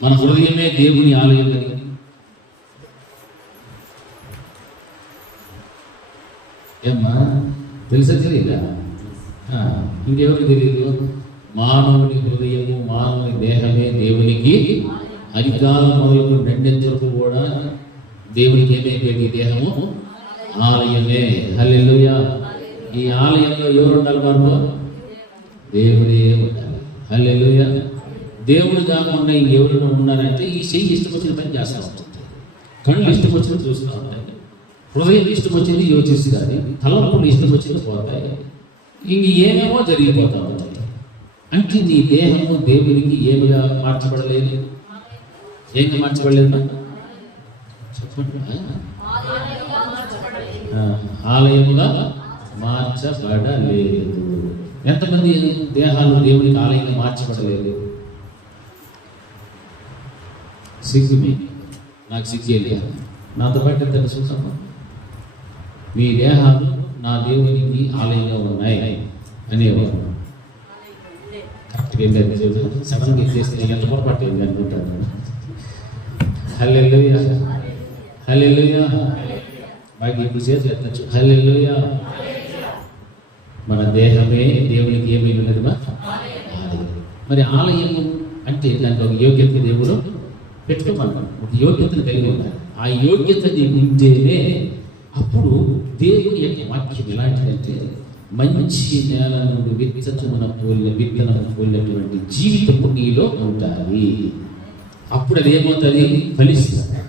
మన హృదయమే దేవుని ఆలయం అని? ఏమ్మా తెలుసా తెలియదా? ఇంకెవరికి తెలియదు? మానవుని హృదయము, మానవుని దేహమే దేవునికి అధికారం మొదలు రెండెంతరకు కూడా దేవునికి ఏమైపోయింది? దేహము ఆలయమే. హల్లెలూయా. ఈ ఆలయంలో ఎవరు ఉండాలి? వారు దేవుడే ఉండాలి. హల్లెలూయా. దేవుడు కాకుండా ఇంకెవరైనా ఉన్నారంటే ఈ చెయ్యి ఇష్టం వచ్చిన పని చేస్తూ ఉంటుంది, కళ్ళు ఇష్టం వచ్చిన చూస్తూ ఉంటాయి, హృదయం ఇష్టం వచ్చింది యోచిస్తుంది, తలపులు ఇష్టం వచ్చింది పోతాయి, ఇంక ఏమేమో జరిగిపోతూ ఉంటాయి. అంటే నీ దేహము దేవునికి ఏమిగా మార్చబడలేదు? ఏమి మార్చబడలేదు? చెప్పండి. ఆలయముగా మార్చబడలేదు. ఎంతమంది దేహాలు దేవునికి ఆలయంగా మార్చబడలేదు? సిగ్గుమి, నాకు సిగ్గేలేదు. నాతో పాటు ఎంత చూసాము? మీ దేహాలు నా దేవునికి ఆలయంగా ఉన్నాయి అనేవారు. కరెక్ట్గా ఏంటంటే సడన్గా చేస్తే ఎంత పొరపాటు అనుకుంటాను. హల్లెలూయా, హల్లెలూయా. బాగా ఇప్పుడు చేసి ఎత్తచ్చు. హల్లెలూయా. మన దేహమే దేవునికి ఏమై ఉన్నది? మరి ఆలయం అంటే దానికి ఒక యోగ్యత దేవుడు పెట్టుకోమన్నాడు. ఒక యోగ్యతను కలిగి ఉండాలి. ఆ యోగ్యత ఉంటేనే అప్పుడు దేవుని యొక్క వాక్యం ఎలాంటిదంటే మంచి నేల నుండి విత్తనం పోలినటువంటి జీవితము నీలో ఉండాలి. అప్పుడు అది ఏమవుతుంది? ఫలిస్తుంది.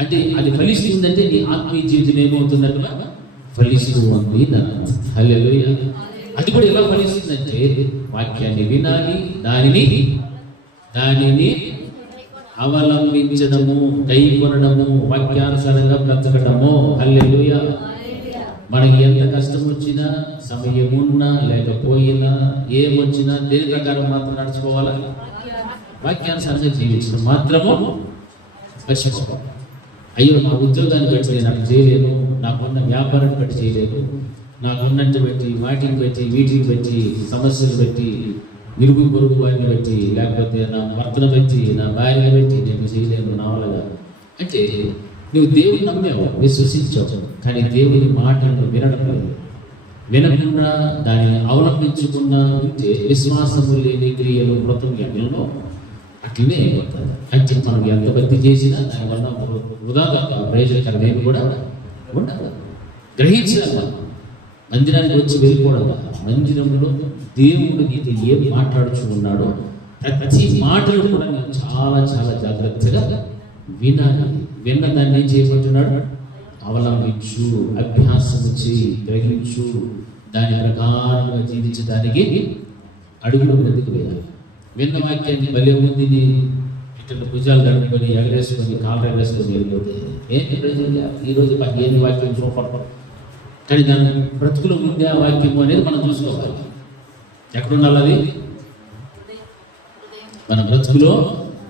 అంటే అది ఫలిస్తుందంటే నీ ఆత్మీయ జీవితం ఏమవుతుందంటే ఫలిస్తూ ఉంది. హల్లెలూయా. అది కూడా ఎలా ఫలిస్తుందంటే వాక్యాన్ని వినాలి, దానిని అవలంబించడము, కైకొనడము, వాక్యానుసారంగా బ్రతకడము. హల్లెలూయా. మనకి ఎంత కష్టం వచ్చినా, సమయం ఉన్నా లేకపోయినా, ఏమొచ్చినా దేని ప్రకారం మాత్రం నడుచుకోవాలా? వాక్యానుసారంగా జీవించడం మాత్రము మర్చిపోవాలి. అయ్యో నా ఉద్యోగాన్ని బట్టి నేను అక్కడ చేయలేను, నాకున్న వ్యాపారాన్ని బట్టి చేయలేదు, నాకున్నట్టు బట్టి వాటిని బట్టి వీటిని బట్టి సమస్యలు బట్టి ఇరుగు పొరుగు వారిని బట్టి లేకపోతే నా భర్తను బట్టి నా భార్యను బట్టి నేను చేయలేను నా వల్లగా అంటే నువ్వు దేవుని నమ్మేవు, విశ్వసించావు, కానీ దేవుని మాటలను వినకుండా దానిని అవలంబించకుండా ఉంటే విశ్వాసము లేని క్రియలు వ్రతం ఎండలో అట్లనే అయిపోతుంది. అంటే మనం ఎంత భక్తి చేసినా దానివల్ల వృధాగా ప్రయోజనకరమేమి కూడా ఉండదు. గ్రహించాలి. మందిరానికి వచ్చి వెళ్ళిపోవడం, మందిరంలో దేవుడు నీతో ఏం మాట్లాడుచు ఉన్నాడో ప్రతి మాటలు కూడా నేను చాలా చాలా జాగ్రత్తగా వినాలి. విన్న దాన్ని ఏం చేయబోతున్నాడు? అవలంబించు, అభ్యాసము చేయి, గ్రహించు, దాని ప్రకారంగా జీవించడానికి అడుగులు ముందుకు వేయాలి. విన్న వాక్యాన్ని భలే ఉంది ఇట్లా భుజాలు గడుపుకొని ఎగరేసుకొని కాళ్ళు ఎగరేసుకొని వెళ్ళిపోతే ఏంటి ప్రజలు ఈరోజు ఏమి వాక్యం చూపడం, కానీ దాని బ్రతుకులో ఉండే ఆ వాక్యము అనేది మనం చూసుకోవాలి. ఎక్కడుండాలి అది? మన బ్రతుకులో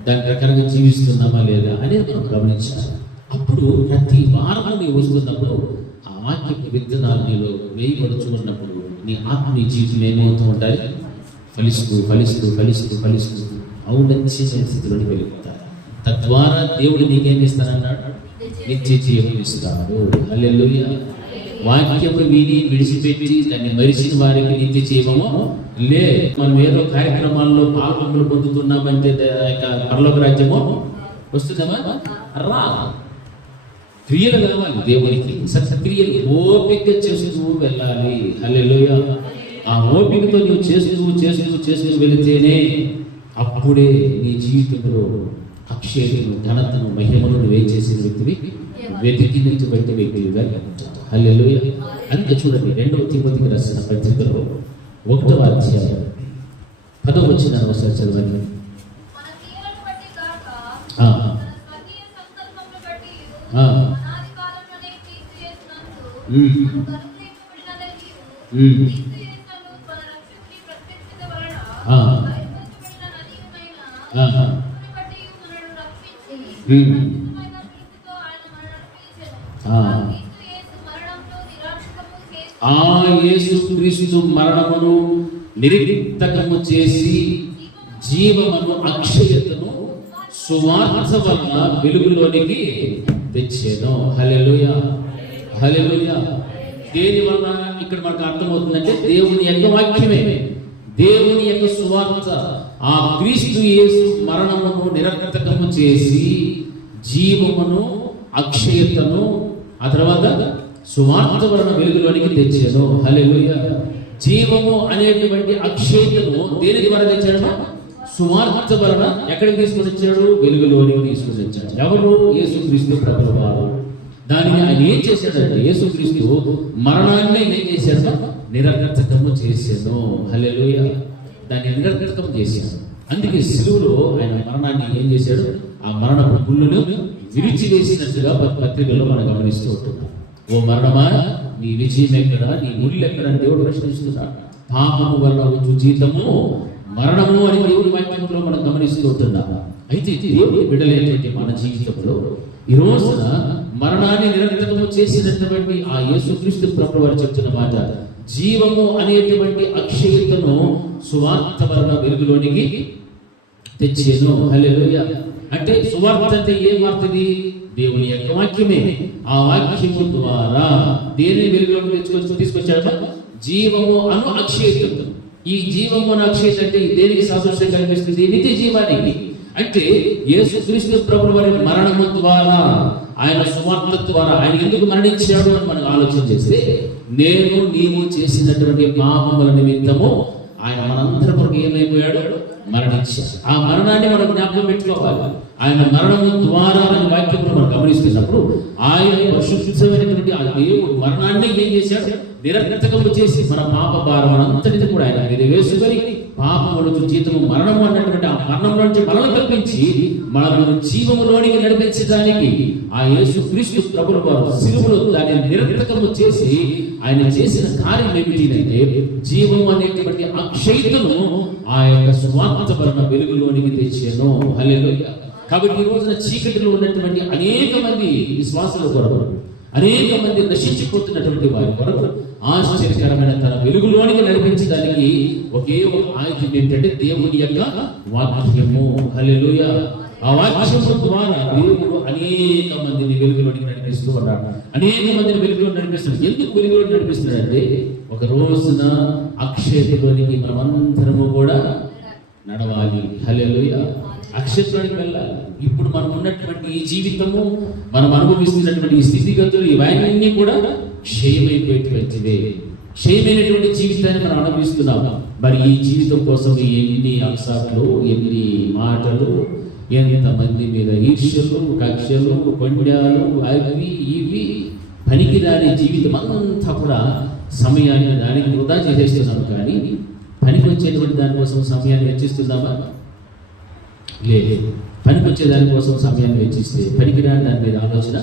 దాని ప్రకారంగా జీవిస్తున్నామా లేదా అనేది మనం గమనించాలి. అప్పుడు ప్రతి వారం నీవు వస్తున్నప్పుడు ఆ వాక్యపు విత్తనాలు నీలో వేయబడుతూ ఉన్నప్పుడు నీ ఆత్మీయ జీవితం ఏమవుతూ ఉండాలి? ఫలిస్తూ ఫలిస్తూ ఫలిస్తూ ఫలిస్తూ ఔన్నత్యమైన స్థితిలోకి వెళ్ళిపోతారు. తద్వారా దేవుడు నీకేమి ఇస్తానన్నాడు? నిత్య జీవం ఇస్తాడు. హల్లెలూయా. వాక్యము విని విడిచిపెట్టి దాన్ని మరిచిన వారికి నిత్య జీవము లే. మనం ఏదో కార్యక్రమాల్లో పాల్గొనలు పొందుతున్నామంటే పరలోక రాజ్యము వస్తుందమ్మా? రా. క్రియలు కావాలి దేవునికి, సత్క్రియలు ఓపిక చేస్తూ వెళ్ళాలి. హల్లెలూయా. ఆ ఓపికతో నువ్వు చేస్తూ చేస్తూ చేస్తూ వెళితేనే అప్పుడే నీ జీవితంలో అక్షయతను, ఘనతను, మహిమను నువ్వేం చేసిన వ్యక్తివి వెతికినటువంటి వ్యక్తిగా ఉంటావు. హల్లెలూయా. అందుకే చూడండి 2వ తిమోతికి రాసిన పత్రికలో 1వ అధ్యాయం 10వ వచనం ఒకసారి చదవండి. ఆ యేసుక్రీస్తు మరణమును నిరర్థకము చేసి జీవమును, అక్షయతను సువార్త వలన వెలుగులోనికి తెచ్చెను. హల్లెలూయా, హల్లెలూయా. దేని వల్ల ఇక్కడ మనకు అర్థమవుతుందంటే దేవుని యొక్క వాక్యమే, దేవుని యొక్క సువార్త. ఆ క్రీస్తు యేసు మరణమును నిరర్థకము చేసి జీవమును అక్షయతను ఆ తర్వాత సువార్త వలన వెలుగులోనికి తెచ్చాను. హల్లెలూయా. జీవము అనేటువంటి అక్షయతను దేని ద్వారా తెచ్చాడు? సువార్త వలన ఎక్కడికి తీసుకొని వచ్చాడు? వెలుగులోనికి తీసుకొని వచ్చాడు. ఎవరు? యేసుక్రీస్తు ప్రభువు వారు. దానిని ఆయన ఏం చేశాడంటే, యేసుక్రీస్తు మరణాన్ని ఏం చేశాడు? నిరర్థకము చేశాను. హల్లెలూయా. దాన్ని నిరర్థకం చేశాడు. అందుకే సిలువలో ఆయన మరణాన్ని ఏం చేశాడు? ఆ మరణ ముళ్ళును విరిచివేసినట్టుగా పత్రికల్లో మనం గమనిస్తూ ఉంటున్నాం. ఓ మరణమా, నీ విజయం ఎక్కడ, నీ ముళ్ళు ఎక్కడ అని దేవుడు ప్రశ్నిస్తున్నాడు. పాపము వల్ల వచ్చు జీతము మరణము అని దేవుడి వాక్యంలో మనం గమనిస్తూ ఉంటున్నాం. అయితే దేవుడి బిడ్డలైనటువంటి మన జీవితంలో ఈ రోజున మరణాన్ని నిరర్థకము చేసినటువంటి ఆ యేసుక్రీస్తు ప్రభువు వారు చెప్తున్న మాట, జీవము అనేటువంటి అక్షయతను సువార్త వలన వెలుగులోనికి తెచ్చాను. హల్లెలూయా. అంటే సువార్త అంటే ఏం వార్తది? దేవుని యొక్క వాక్యమే. ఆ వాక్యము ద్వారా దేని వెలుగులోకి తీసుకొచ్చాడు? జీవము అను అక్షయత. ఈ జీవము అను అక్షయత అంటే దేనికి సాదృశ్యం కనిపిస్తుంది? నిత్య జీవానికి. అంటే యేసుక్రీస్తు ప్రభువు వారి మరణము ద్వారా, ఆయన సువార్త ద్వారా ఆయన ఎందుకు మరణించాడు అని మనం ఆలోచన చేస్తే, నేను నీవు చేసినటువంటి పాపముల నిమిత్తము ఆయన మనందరి కొరకు ఏమైపోయాడు? మరణించాడు. ఆ మరణాన్ని మనం జ్ఞాపకం పెట్టుకోవాలి. ఆయన మరణము ద్వారా అనే వాక్యంలో మనం గమనిస్తున్నప్పుడు ఆయన పరిశుద్ధమైనటువంటి ఆ దేవుడు మరణాన్ని ఏం చేశాడు? నిరర్థకము చేసి మన పాప భారం అంతటిది కూడా ఆయన మీద వేసుకొని పాపములకు జీతము మరణము అన్నటువంటి ఆ మరణం నుంచి మనల్ని కల్పించి మనల్ని జీవములోనికి నడిపించడానికి ఆ యేసుక్రీస్తు ప్రభువు వారు సిలువలో దాన్ని నిరర్థకము చేసి ఆయన చేసిన కార్యం ఏమిటంటే జీవము అనేటువంటి అక్షయతను ఆ యొక్క సువార్త వలన వెలుగులోనికి తెచ్చాను. హల్లెలూయా. కాబట్టి ఈ రోజున చీకటిలో ఉన్నటువంటి అనేక మంది విశ్వాసుల కొరకు, అనేక మంది నశించిపోతున్నటువంటి వారి కొరకు ఆశ్చర్యకరమైన తన వెలుగులోనికి నడిపించడానికి ఒకే ఒక ఆయుధం ఏంటంటే దేవుని యొక్క వాక్యము. హల్లెలూయా. ఆ వాక్యము ద్వారా దేవుడు అనేక మందిని వెలుగులోనికి నడిపిస్తూ ఉన్నాడు. అనేక మందిని వెలుగులో నడిపిస్తున్నాడు. ఎందుకు వెలుగులో నడిపిస్తున్నాడంటే ఒక రోజున అక్షయతలోనికి మనమందరము కూడా నడవాలి. హల్లెలూయా. అక్షయతలోనికి వెళ్ళాలి. ఇప్పుడు మనం ఉన్నటువంటి ఈ జీవితము, మనం అనుభవిస్తున్నటువంటి ఈ స్థితిగతులు ఇవన్నీ కూడా క్షయమైపోయేటువంటివే. క్షయమైనటువంటి జీవితాన్ని మనం అనుభవిస్తున్నాం. మరి ఈ జీవితం కోసం ఎన్ని అక్షాలు, ఎన్ని మాటలు, ఎంతమంది మీద ఈర్ష్యలు, కక్షలు, కొండ్యాలు, అవి ఇవి పనికిరాని జీవితం అంతా కూడా సమయాన్ని దానికి వృధా చేసేస్తున్నాం. కానీ పనికి వచ్చేటువంటి దానికోసం సమయాన్ని వెచ్చిస్తున్నామా? లేదు. పనికి వచ్చే దానికోసం సమయాన్ని వెచ్చిస్తే పనికిరాని దాని మీద ఆలోచన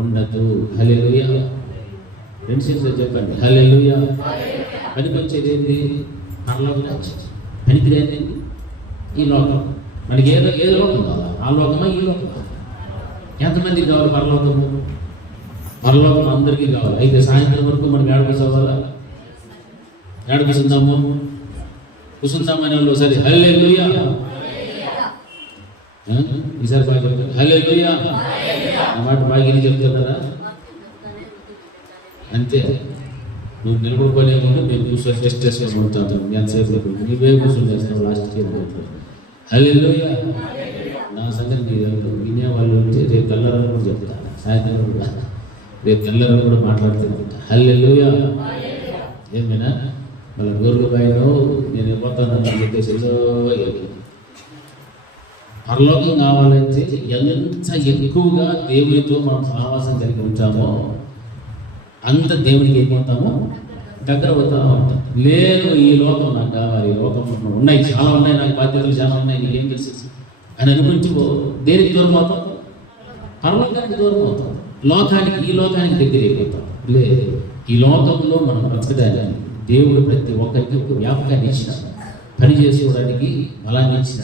ఉండదు. హల్లెలూయా. రెండు చేతులు చెప్పండి, హల్లెలూయా. పనికి వచ్చేది ఏంటి? పరలోకం. పనికిరాని ఈ లోకం. మనకి ఏదో లోకం కావాలి. ఆ లోకమా ఈ లోకమా? ఎంతమందికి కావాలి పరలోకము? పరలోకం అందరికీ కావాలి. అయితే సాయంత్రం వరకు మనకి ఏడకూసవాలా? ఏడకూసుందాము? కూసుందామని వాళ్ళు సరే హల్లెలూయా. ఈసారి బాగా చెప్తారు హల్లెలూయా. ఆ మాట బాగా చెప్తున్నారా? అంతే. నువ్వు నిలబడుకోలేము, మేము కూర్చొని టెస్ట్ చేసుకొని ఉంటాను. ఎంతసేపు నువ్వే కూర్చొని చేస్తావు లాస్ట్ ఇయర్. హల్లెలూయా. నా సంగతి వినేవాళ్ళు ఉంటే రేపు తెల్లవారు కూడా చెప్తాను, సాయంత్రం కూడా, రేపు తెల్లవారు కూడా మాట్లాడుతున్నాను. హల్లెలూయా. ఏమైనా మళ్ళీ గొర్రెలు పైన నేను పోతానని చెప్పేసి పరలోకం కావాలంటే ఎంత ఎక్కువగా దేవునితో మనం సహవాసం కలిగి ఉంటామో అంత దేవునికి అయిపోతామో దగ్గర అవుతా ఉంటాం. లేదు ఈ లోకం నాకు కావాలి, ఈ లోకం ఉన్నాయి, చాలా ఉన్నాయి, నాకు బాధ్యతలు చాలా ఉన్నాయి, నీకేం తెలుసు అని అనుకుంటూ దేనికి దూరం అవుతాం? పరలోకానికి దూరం అవుతాం. లోకానికి, ఈ లోకానికి దగ్గర అయిపోతాం. లేదు, ఈ లోకంలో మనం బ్రతకడానికి దేవుడు ప్రతి ఒక్కరికి ఒక వ్యాపకాన్ని ఇచ్చిన, పని చేసుకోవడానికి బలాన్ని ఇచ్చిన,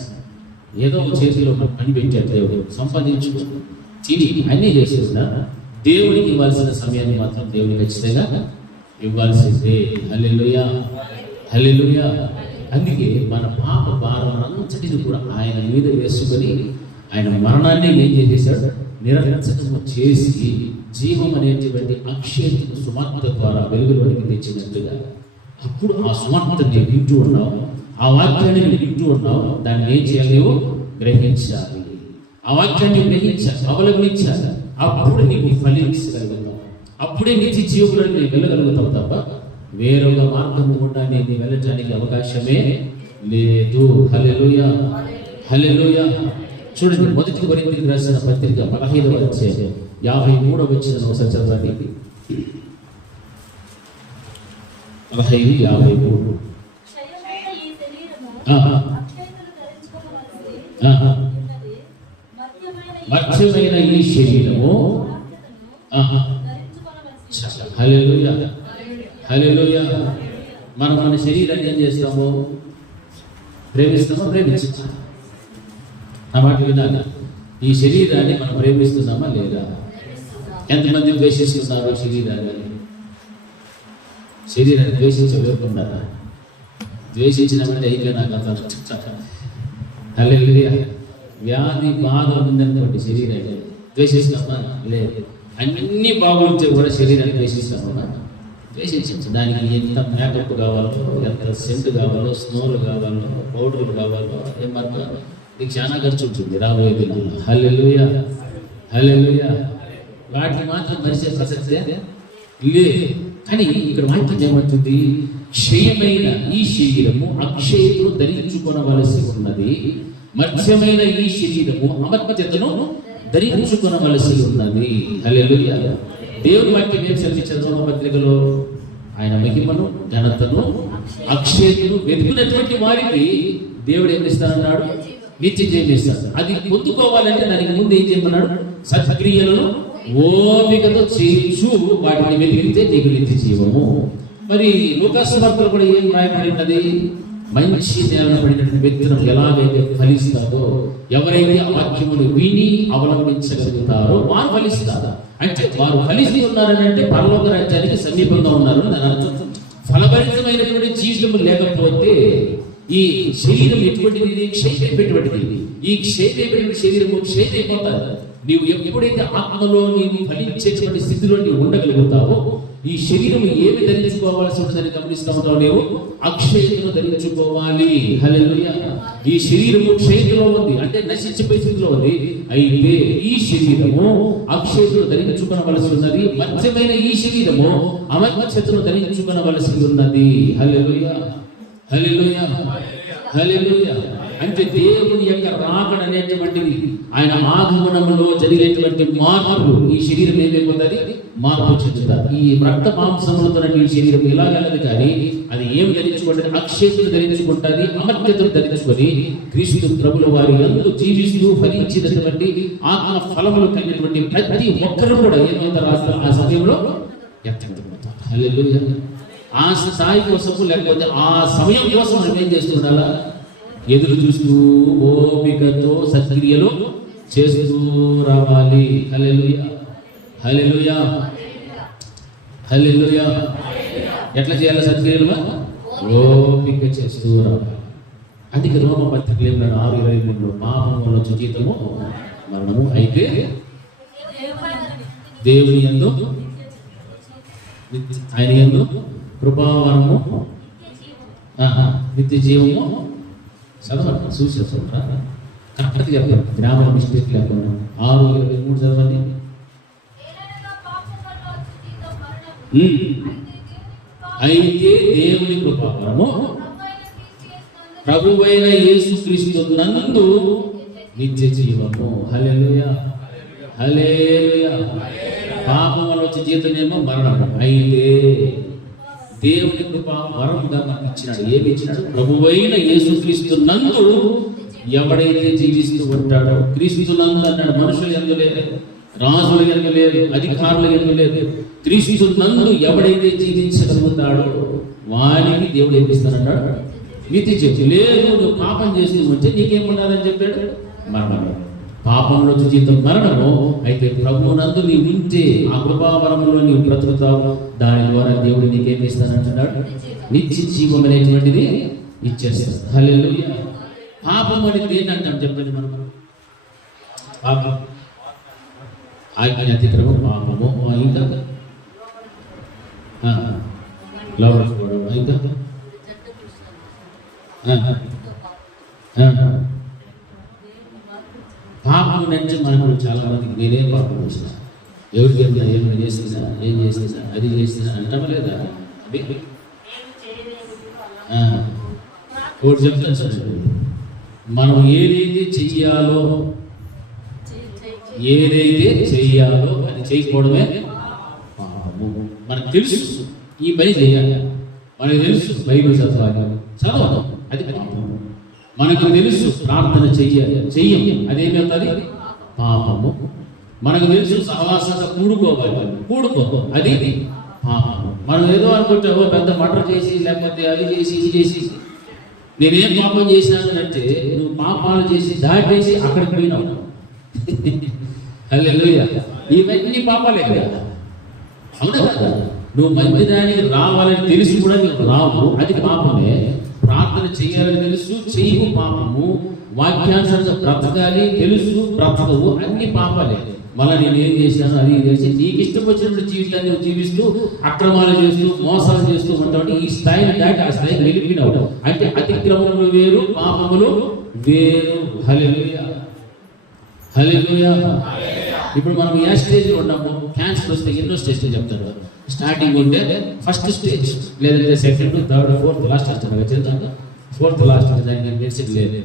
ఏదో ఒక చేతిలో పని పెట్టాడు దేవుడు, సంపాదించు తిని అన్నీ చేసేసిన దేవుడికి ఇవ్వాల్సిన సమయాన్ని మాత్రం దేవుడు ఖచ్చితంగా ఇవ్వాల్సిందే. హల్లెలూయా, హల్లెలూయా. అందుకే మన పాప భారం అంతటిని కూడా ఆయన మీద వేసుకొని ఆయన మరణాన్ని ఏం చేసేసాడు? నిరర్థకము చేసి జీవం అనేటువంటి అక్షయతను సువార్త ద్వారా వెలుగులోనికి తెచ్చినట్టుగా అప్పుడు ఆ సువార్తని వింటూ ఉన్నావు, ఆ వాక్యాన్ని వింటూ ఉన్నావు, దాన్ని ఏం చేయాలి? నువ్వు గ్రహించాలి. ఆ వాక్యాన్ని గ్రహించాలి, అవలంబించాలి. అప్పుడు నీకు ఫలించగలుగుతావు, అప్పుడే నిత్య జీవులను నీవు వెళ్ళగలుగుతావు తప్ప వేరొక మార్గం గుండా నేను వెళ్ళటానికి అవకాశమే లేదు. హల్లెలూయా, హల్లెలూయా. చూడండి, మొదటి కొరింథీయులకు రాసిన పత్రిక 15వ అధ్యాయం 53వ వచనం ఒకసారి చదవండి. 15:53. మత్స్యమైన ఈ శరీరము హల్లెలూయా, హల్లెలూయా. మనం మన శరీరాన్ని ఏం చేస్తాము? ప్రేమిస్తామా? ప్రేమిస్తామా? నా మాట వినాలి. ఈ శరీరాన్ని మనం ప్రేమిస్తున్నామా లేదా? ఎంతమంది ద్వేషిస్తున్నారు శరీరాన్ని? శరీరాన్ని ద్వేషించలేకుండా ద్వేషించినమంటే అయిపోయినా కథ. హల్లెలూయా. వ్యాధి బాధ ఉందనుకోండి, శరీరాన్ని ద్వేషిస్తామా? లేదు. అన్నీ బాగుంటే కూడా శరీరాన్ని ద్వేషిస్తామా? ద్వేషించచ్చు. దానికి ఎంత మేకప్ కావాలో, ఎంత సెంట్ కావాలో, స్నోలు కావాలో, పౌడర్లు కావాలో, ఏమన్నా నీకు చాలా ఖర్చు ఉంటుంది రాబోయే దినాల్లో. హల్లెలూయా, హల్లెలూయా. వాటిని మాత్రం మరిచే ప్రసక్తే లేదు. కానీ ఇక్కడ వాక్యం ఏమంటుంది? క్షయమైన ఈ శరీరము అక్షయతను ధరించుకొనవలసి ఉన్నది, మత్స్యమైన ఈ శరీరము అమర్త్యతను ధరించుకొనవలసి ఉన్నది. హల్లెలూయా. దేవుని వాక్యం ఏం చదివించారు రోమపత్రికలో? ఆయన మహిమను, ఘనతను, అక్షయతను వెతుకున్నటువంటి వారికి దేవుడు ఏం ఇస్తానన్నాడు? నిత్య జీవం ఇస్తాడు. అది పొందుకోవాలంటే దానికి ముందు ఏం చేయమన్నాడు? సత్క్రియలను ఓపికతో చేయించు, వాటిని వెతికితే నీకు నిత్య జీవము. మరి లూకాసు వార్తలో కూడా ఏం రాయబడినది? మంచి నేలన పడినటువంటి విత్తనం ఎలాగైతే ఫలిస్తారో, ఎవరైతే ఆ వాక్యమును విని అవలంబించగలుగుతారో వారు ఫలిస్తారు. అంటే వారు ఫలిస్తూ ఉన్నారని అంటే పరలోక రాజ్యానికి సమీపంగా ఉన్నారు అని అర్థం. ఫలభరితమైనటువంటి జీవితం లేకపోతే ఈ శరీరం ఎటువంటిది? క్షయమైనటువంటిది. ఈ క్షయమైనటువంటి శరీరము క్షయమైపోతారు. నీవు ఎప్పుడైతే ఆత్మలో నీవు ఫలించేటువంటి స్థితిలో నీవు ఉండగలుగుతావో, ఈ శరీరం ఏమి ధరించుకోవాల్సి ఉంటుందని గమనిస్తూ ఉంటావు. నీవు అక్షయతను ధరించుకోవాలి. హల్లెలూయా. ఈ శరీరము క్షయతలో ఉంది, అంటే నశించిపోయే స్థితిలో ఉంది. అయితే ఈ శరీరము అక్షయతను ధరించుకోవలసి ఉన్నది, మత్స్యమైన ఈ శరీరము అమర్త్యతను ధరించుకోవలసి ఉన్నది. హల్లెలూయా, హల్లెలూయా, హల్లెలూయా. అంటే దేవుని యొక్క రాకడ అనేటువంటిది, ఆయన ఆగమనములో జరిగేటువంటి మార్పులు ఈ శరీరం ఏమైపోతుంది? మార్పు చెందుతారు. ఈ రక్త మాంసములతో ఈ శరీరం ఇలాగలదు, కానీ అది ఏమి ధరించుకుంటుంది? అక్షయతను ధరించుకుంటుంది, అమర్త్యతను ధరించుకొని క్రీస్తు ప్రభుల వారి యందు జీవిస్తూ ఫలించినటువంటి ఆత్మ ఫలములు కలిగినటువంటి ప్రతి ఒక్కరు కూడా ఏమవుతారు? ఆ సమయంలో ఎత్తబడతారు. హల్లెలూయా. ఆ స్థాయి కోసం, లేకపోతే ఆ సమయం కోసం మనం ఏం చేస్తుండాలా? ఎదురు చూస్తూ ఓపికతో సత్క్రియలు చేస్తూ రావాలి. హల్లెలూయా, హల్లెలూయా, హల్లెలూయా. ఎట్లా చేయాలి సత్క్రియలు? ఓపిక చేస్తూ రావాలి. అందుకే రోమపత్రికలో 6:23 పాపము వలన జీతము మరణము, అయితే దేవుని యందు ఆయన యందు కృపావరము నిత్య జీవము. చదవండి, చూసి చదవండి, కరెక్ట్గా చెప్పండి, గ్రామర్ మిస్టేక్ లేకుండా. 6:23 చదవండి. అయితే దేవుని కృపావరము ప్రభువైన యేసుక్రీస్తు నందు నిత్య జీవము. హల్లెలూయా, హల్లెలూయా. పాపం వల్ల వచ్చే జీతమేమో మరణము, అయితే దేవుని కృప వరంగా మనకు ఇచ్చినాడు. ఏమి ఇచ్చినాడు? ప్రభువైన యేసుక్రీస్తు నందు ఎవడైతే జీవిస్తూ ఉంటాడో. క్రీస్తు నందు అన్నాడు. మనుషులు యందు లేదు, రాజుల యందు లేదు, అధికారుల యందు లేదు. క్రీస్తు నందు ఎవడైతే జీవించగలుగుతాడో వారికి దేవుడు ఏమిస్తానన్నాడు? నిత్య జీవం. లేదు, నువ్వు పాపం చేస్తూ ఉంటే నీకేముండాలని చెప్పాడు? మరణము. పాపంలో జీతం మరణము. అయితే ప్రభువునందు నీవు వింటే ఆ కృపావరములో నీవు బ్రతుకుతావు. దాని ద్వారా దేవుడు నీకేమి ఇస్తానంటున్నాడు? నిత్య జీవం అనేటువంటిది ఇచ్చేస్తాడు. హల్లెలూయా. పాపం అనేది ఏంటంటాం చెప్పండి మనం? పాపం ఆజ్ఞ అతిక్రమం పాపము, ఇంకా లవడుకోవడం, ఇంకా పాపం నుంచి మనకు చాలా మందికి నేనే పాపం చేసిన, ఎవరికి ఏమైనా చేసినా, ఏం చేసినా, అది చేసినా అంటామా లేదా? ఒకటి చెప్తాను సార్, మనం ఏదైతే చెయ్యాలో అది చేయకపోవడమే పాపము. మనకు తెలుసు ఈ పని చేయాలి, మనకు తెలుసు బైబిల్ చదవాలి, అది పాపము. మనకు తెలుసు ప్రార్థన చెయ్యాలి, చెయ్యం, అదేమవుతుంది? పాపము. మనకు తెలుసు సహవాసంగా కూడుకో, అది పాపము. మనం ఏదో అనుకుంటే పెద్ద మటర్ చేసి, లేకపోతే అది చేసి, ఇది చేసి, నేనేం పాపం చేసినానంటే, నువ్వు పాపాలు చేసి దాటేసి అక్కడికి పోయినావు. హల్లెలూయా. ఇవన్నీ పాపాలే కదా, అవునా కదా? నువ్వు మందిరానికి రావాలని తెలిసి కూడా నీకు రావు, అది పాపమే. ప్రార్థన చేయాలని తెలుసు, చెయ్యు పాపము. వాక్యానుసారంగా బ్రతకాలి తెలుసు, బ్రతకవు, అన్ని పాపాలే. మళ్ళీ నేను ఏం చేశాను, అది చేసి నీకు ఇష్టం వచ్చినప్పుడు జీవితాన్ని జీవిస్తూ అక్రమాలు చేస్తూ మోసాలు చేస్తూ ఉంటావు. ఈ స్థాయిని దాటి ఆ స్థాయికి వెళ్ళిపోయినావు అంటే అతిక్రమములు వేరు, పాపములు వేరు. హల్లెలూయా, హల్లెలూయా. ఇప్పుడు మనం ఏ స్టేజ్లో ఉన్నాము? క్యాన్సర్ వస్తే ఎన్నో స్టేజ్లు చెప్తారు. స్టార్టింగ్ ఉంటే ఫస్ట్ స్టేజ్, లేదంటే సెకండ్, థర్డ్, ఫోర్త్, లాస్ట్ చేస్తాను. ఫోర్త్ లాస్ట్ దానికి మెడిసిన్ లేదు.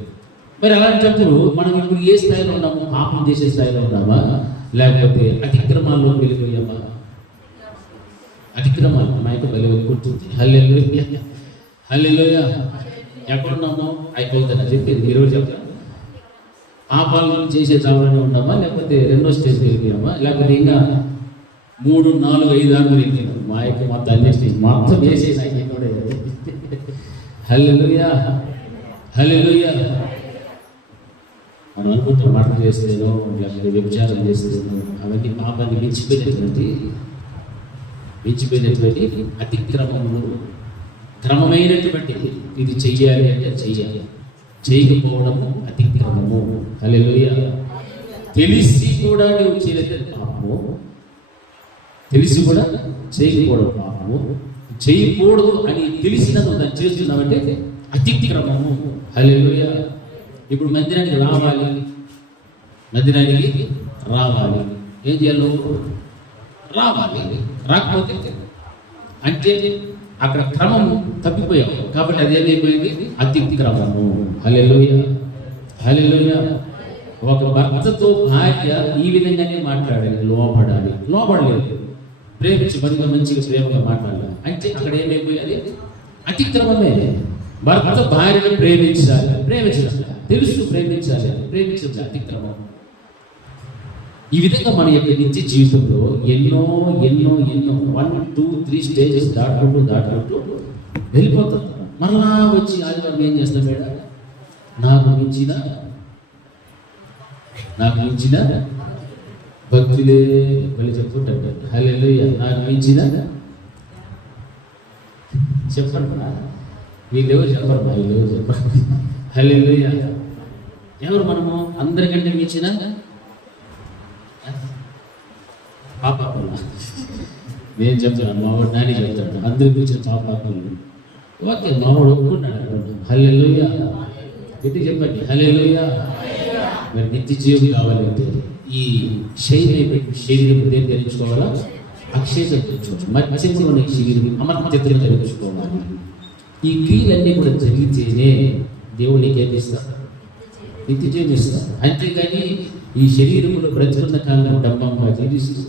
మరి అలాంటప్పుడు మనం ఇప్పుడు ఏ స్థాయిలో ఉన్నాము? పాపం చేసే స్థాయిలో ఉన్నామా, లేకపోతే అతిక్రమాల్లో వెళ్ళిపోయామా? అతిక్రమాలు మైకు బలి గుర్తుంది. హల్లెలూయా, హల్లెలూయా. ఎక్కడున్నామో అయిపోతుందని చెప్పి ఈరోజు చెప్తాను. పాపాలను చేసే చాలని ఉన్నామా, లేకపోతే రెండో స్టేజ్కి వెళ్ళిపోయామా, లేకపోతే ఇంకా 3, 4, 5, 6 వెళ్ళిపోయినాం. మా యొక్క మొత్తం అన్ని స్టేజ్ మొత్తం చేసేసి కూడా. హల్లెలూయా, హల్లెలూయా. మనం అనుకుంటాం మటన్ చేస్తేనో, లేకపోతే వ్యభిచారం చేస్తేనో, అవన్నీ పాపాన్ని మించిపోయినటువంటి అతిక్రమములు, క్రమమైనటువంటి ఇది చెయ్యాలి అంటే చెయ్యాలి, చేయకపోవడము అతిక్రమము. హల్లెలూయా. తెలిసి కూడా నువ్వు చేయలేదు పాపము, తెలిసి కూడా చేయకపోవడం పాపము. చేయకూడదు అని తెలిసిన నువ్వు దాన్ని చేస్తున్నావంటే అతిక్రమము. హల్లెలూయా. ఇప్పుడు మందిరానికి రావాలి, ఏం చేయాలి? రావాలి. రాకపోతే అంటే అక్కడ క్రమము తప్పిపోయావు కాబట్టి అదేమైపోయింది? అతిక్రమము. హల్లెలూయా, హల్లెలూయా. ఒక భర్తతో భార్య ఈ విధంగానే మాట్లాడాలి, లోపడలేదు, ప్రేమించి మంచిగా ప్రేమగా మాట్లాడాలి అంటే అక్కడ ఏమైపోయాలి? అతిక్రమమే. భర్త భార్యను ప్రేమించాలి, తెలుసు ప్రేమించాలి, అతిక్రమం. ఈ విధంగా మన యొక్క నిత్య జీవితంలో ఎన్నో 1, 2, 3 స్టేజెస్ దాటుకుంటూ వెళ్ళిపోతాం. మరలా వచ్చి ఆదివారం ఏం చేస్తాం? మేడ నాకు మించిన భక్తులే మళ్ళీ చెప్తుంటాడు. హల్లెలూయా. నాకు మించిన చెప్పండి, వీళ్ళెవరు చెప్పరు. హల్లెలూయా. ఎవరు మనము? అందరికంటే మించిన పాపాలు. నేను చెప్తాను, మావాడు నాని చెప్తాడు, అందరికి మించిన పాపాలు. ఓకే, మావాడు ఒప్పుకున్నాడు. హల్లెలూయా. ఎట్టి చెప్పండి, హల్లెలూయా. మరి నిత్య జీవం కావాలంటే ఈ శరీరం ధరించుకోవాలా? అక్షయత ధరించుకోవాలి. మత్స్యంలోని శరీరం అమర్త్యతను ధరించుకోవాలి. ఈ క్రియలన్నీ కూడా జరిగితేనే దేవునికి ఏమి ఇస్తారు? నిత్య జీవం ఇస్తారు. అంతేగాని ఈ శరీరంలో బ్రతుకున్న కాలం డంబంగా జీవిస్తూ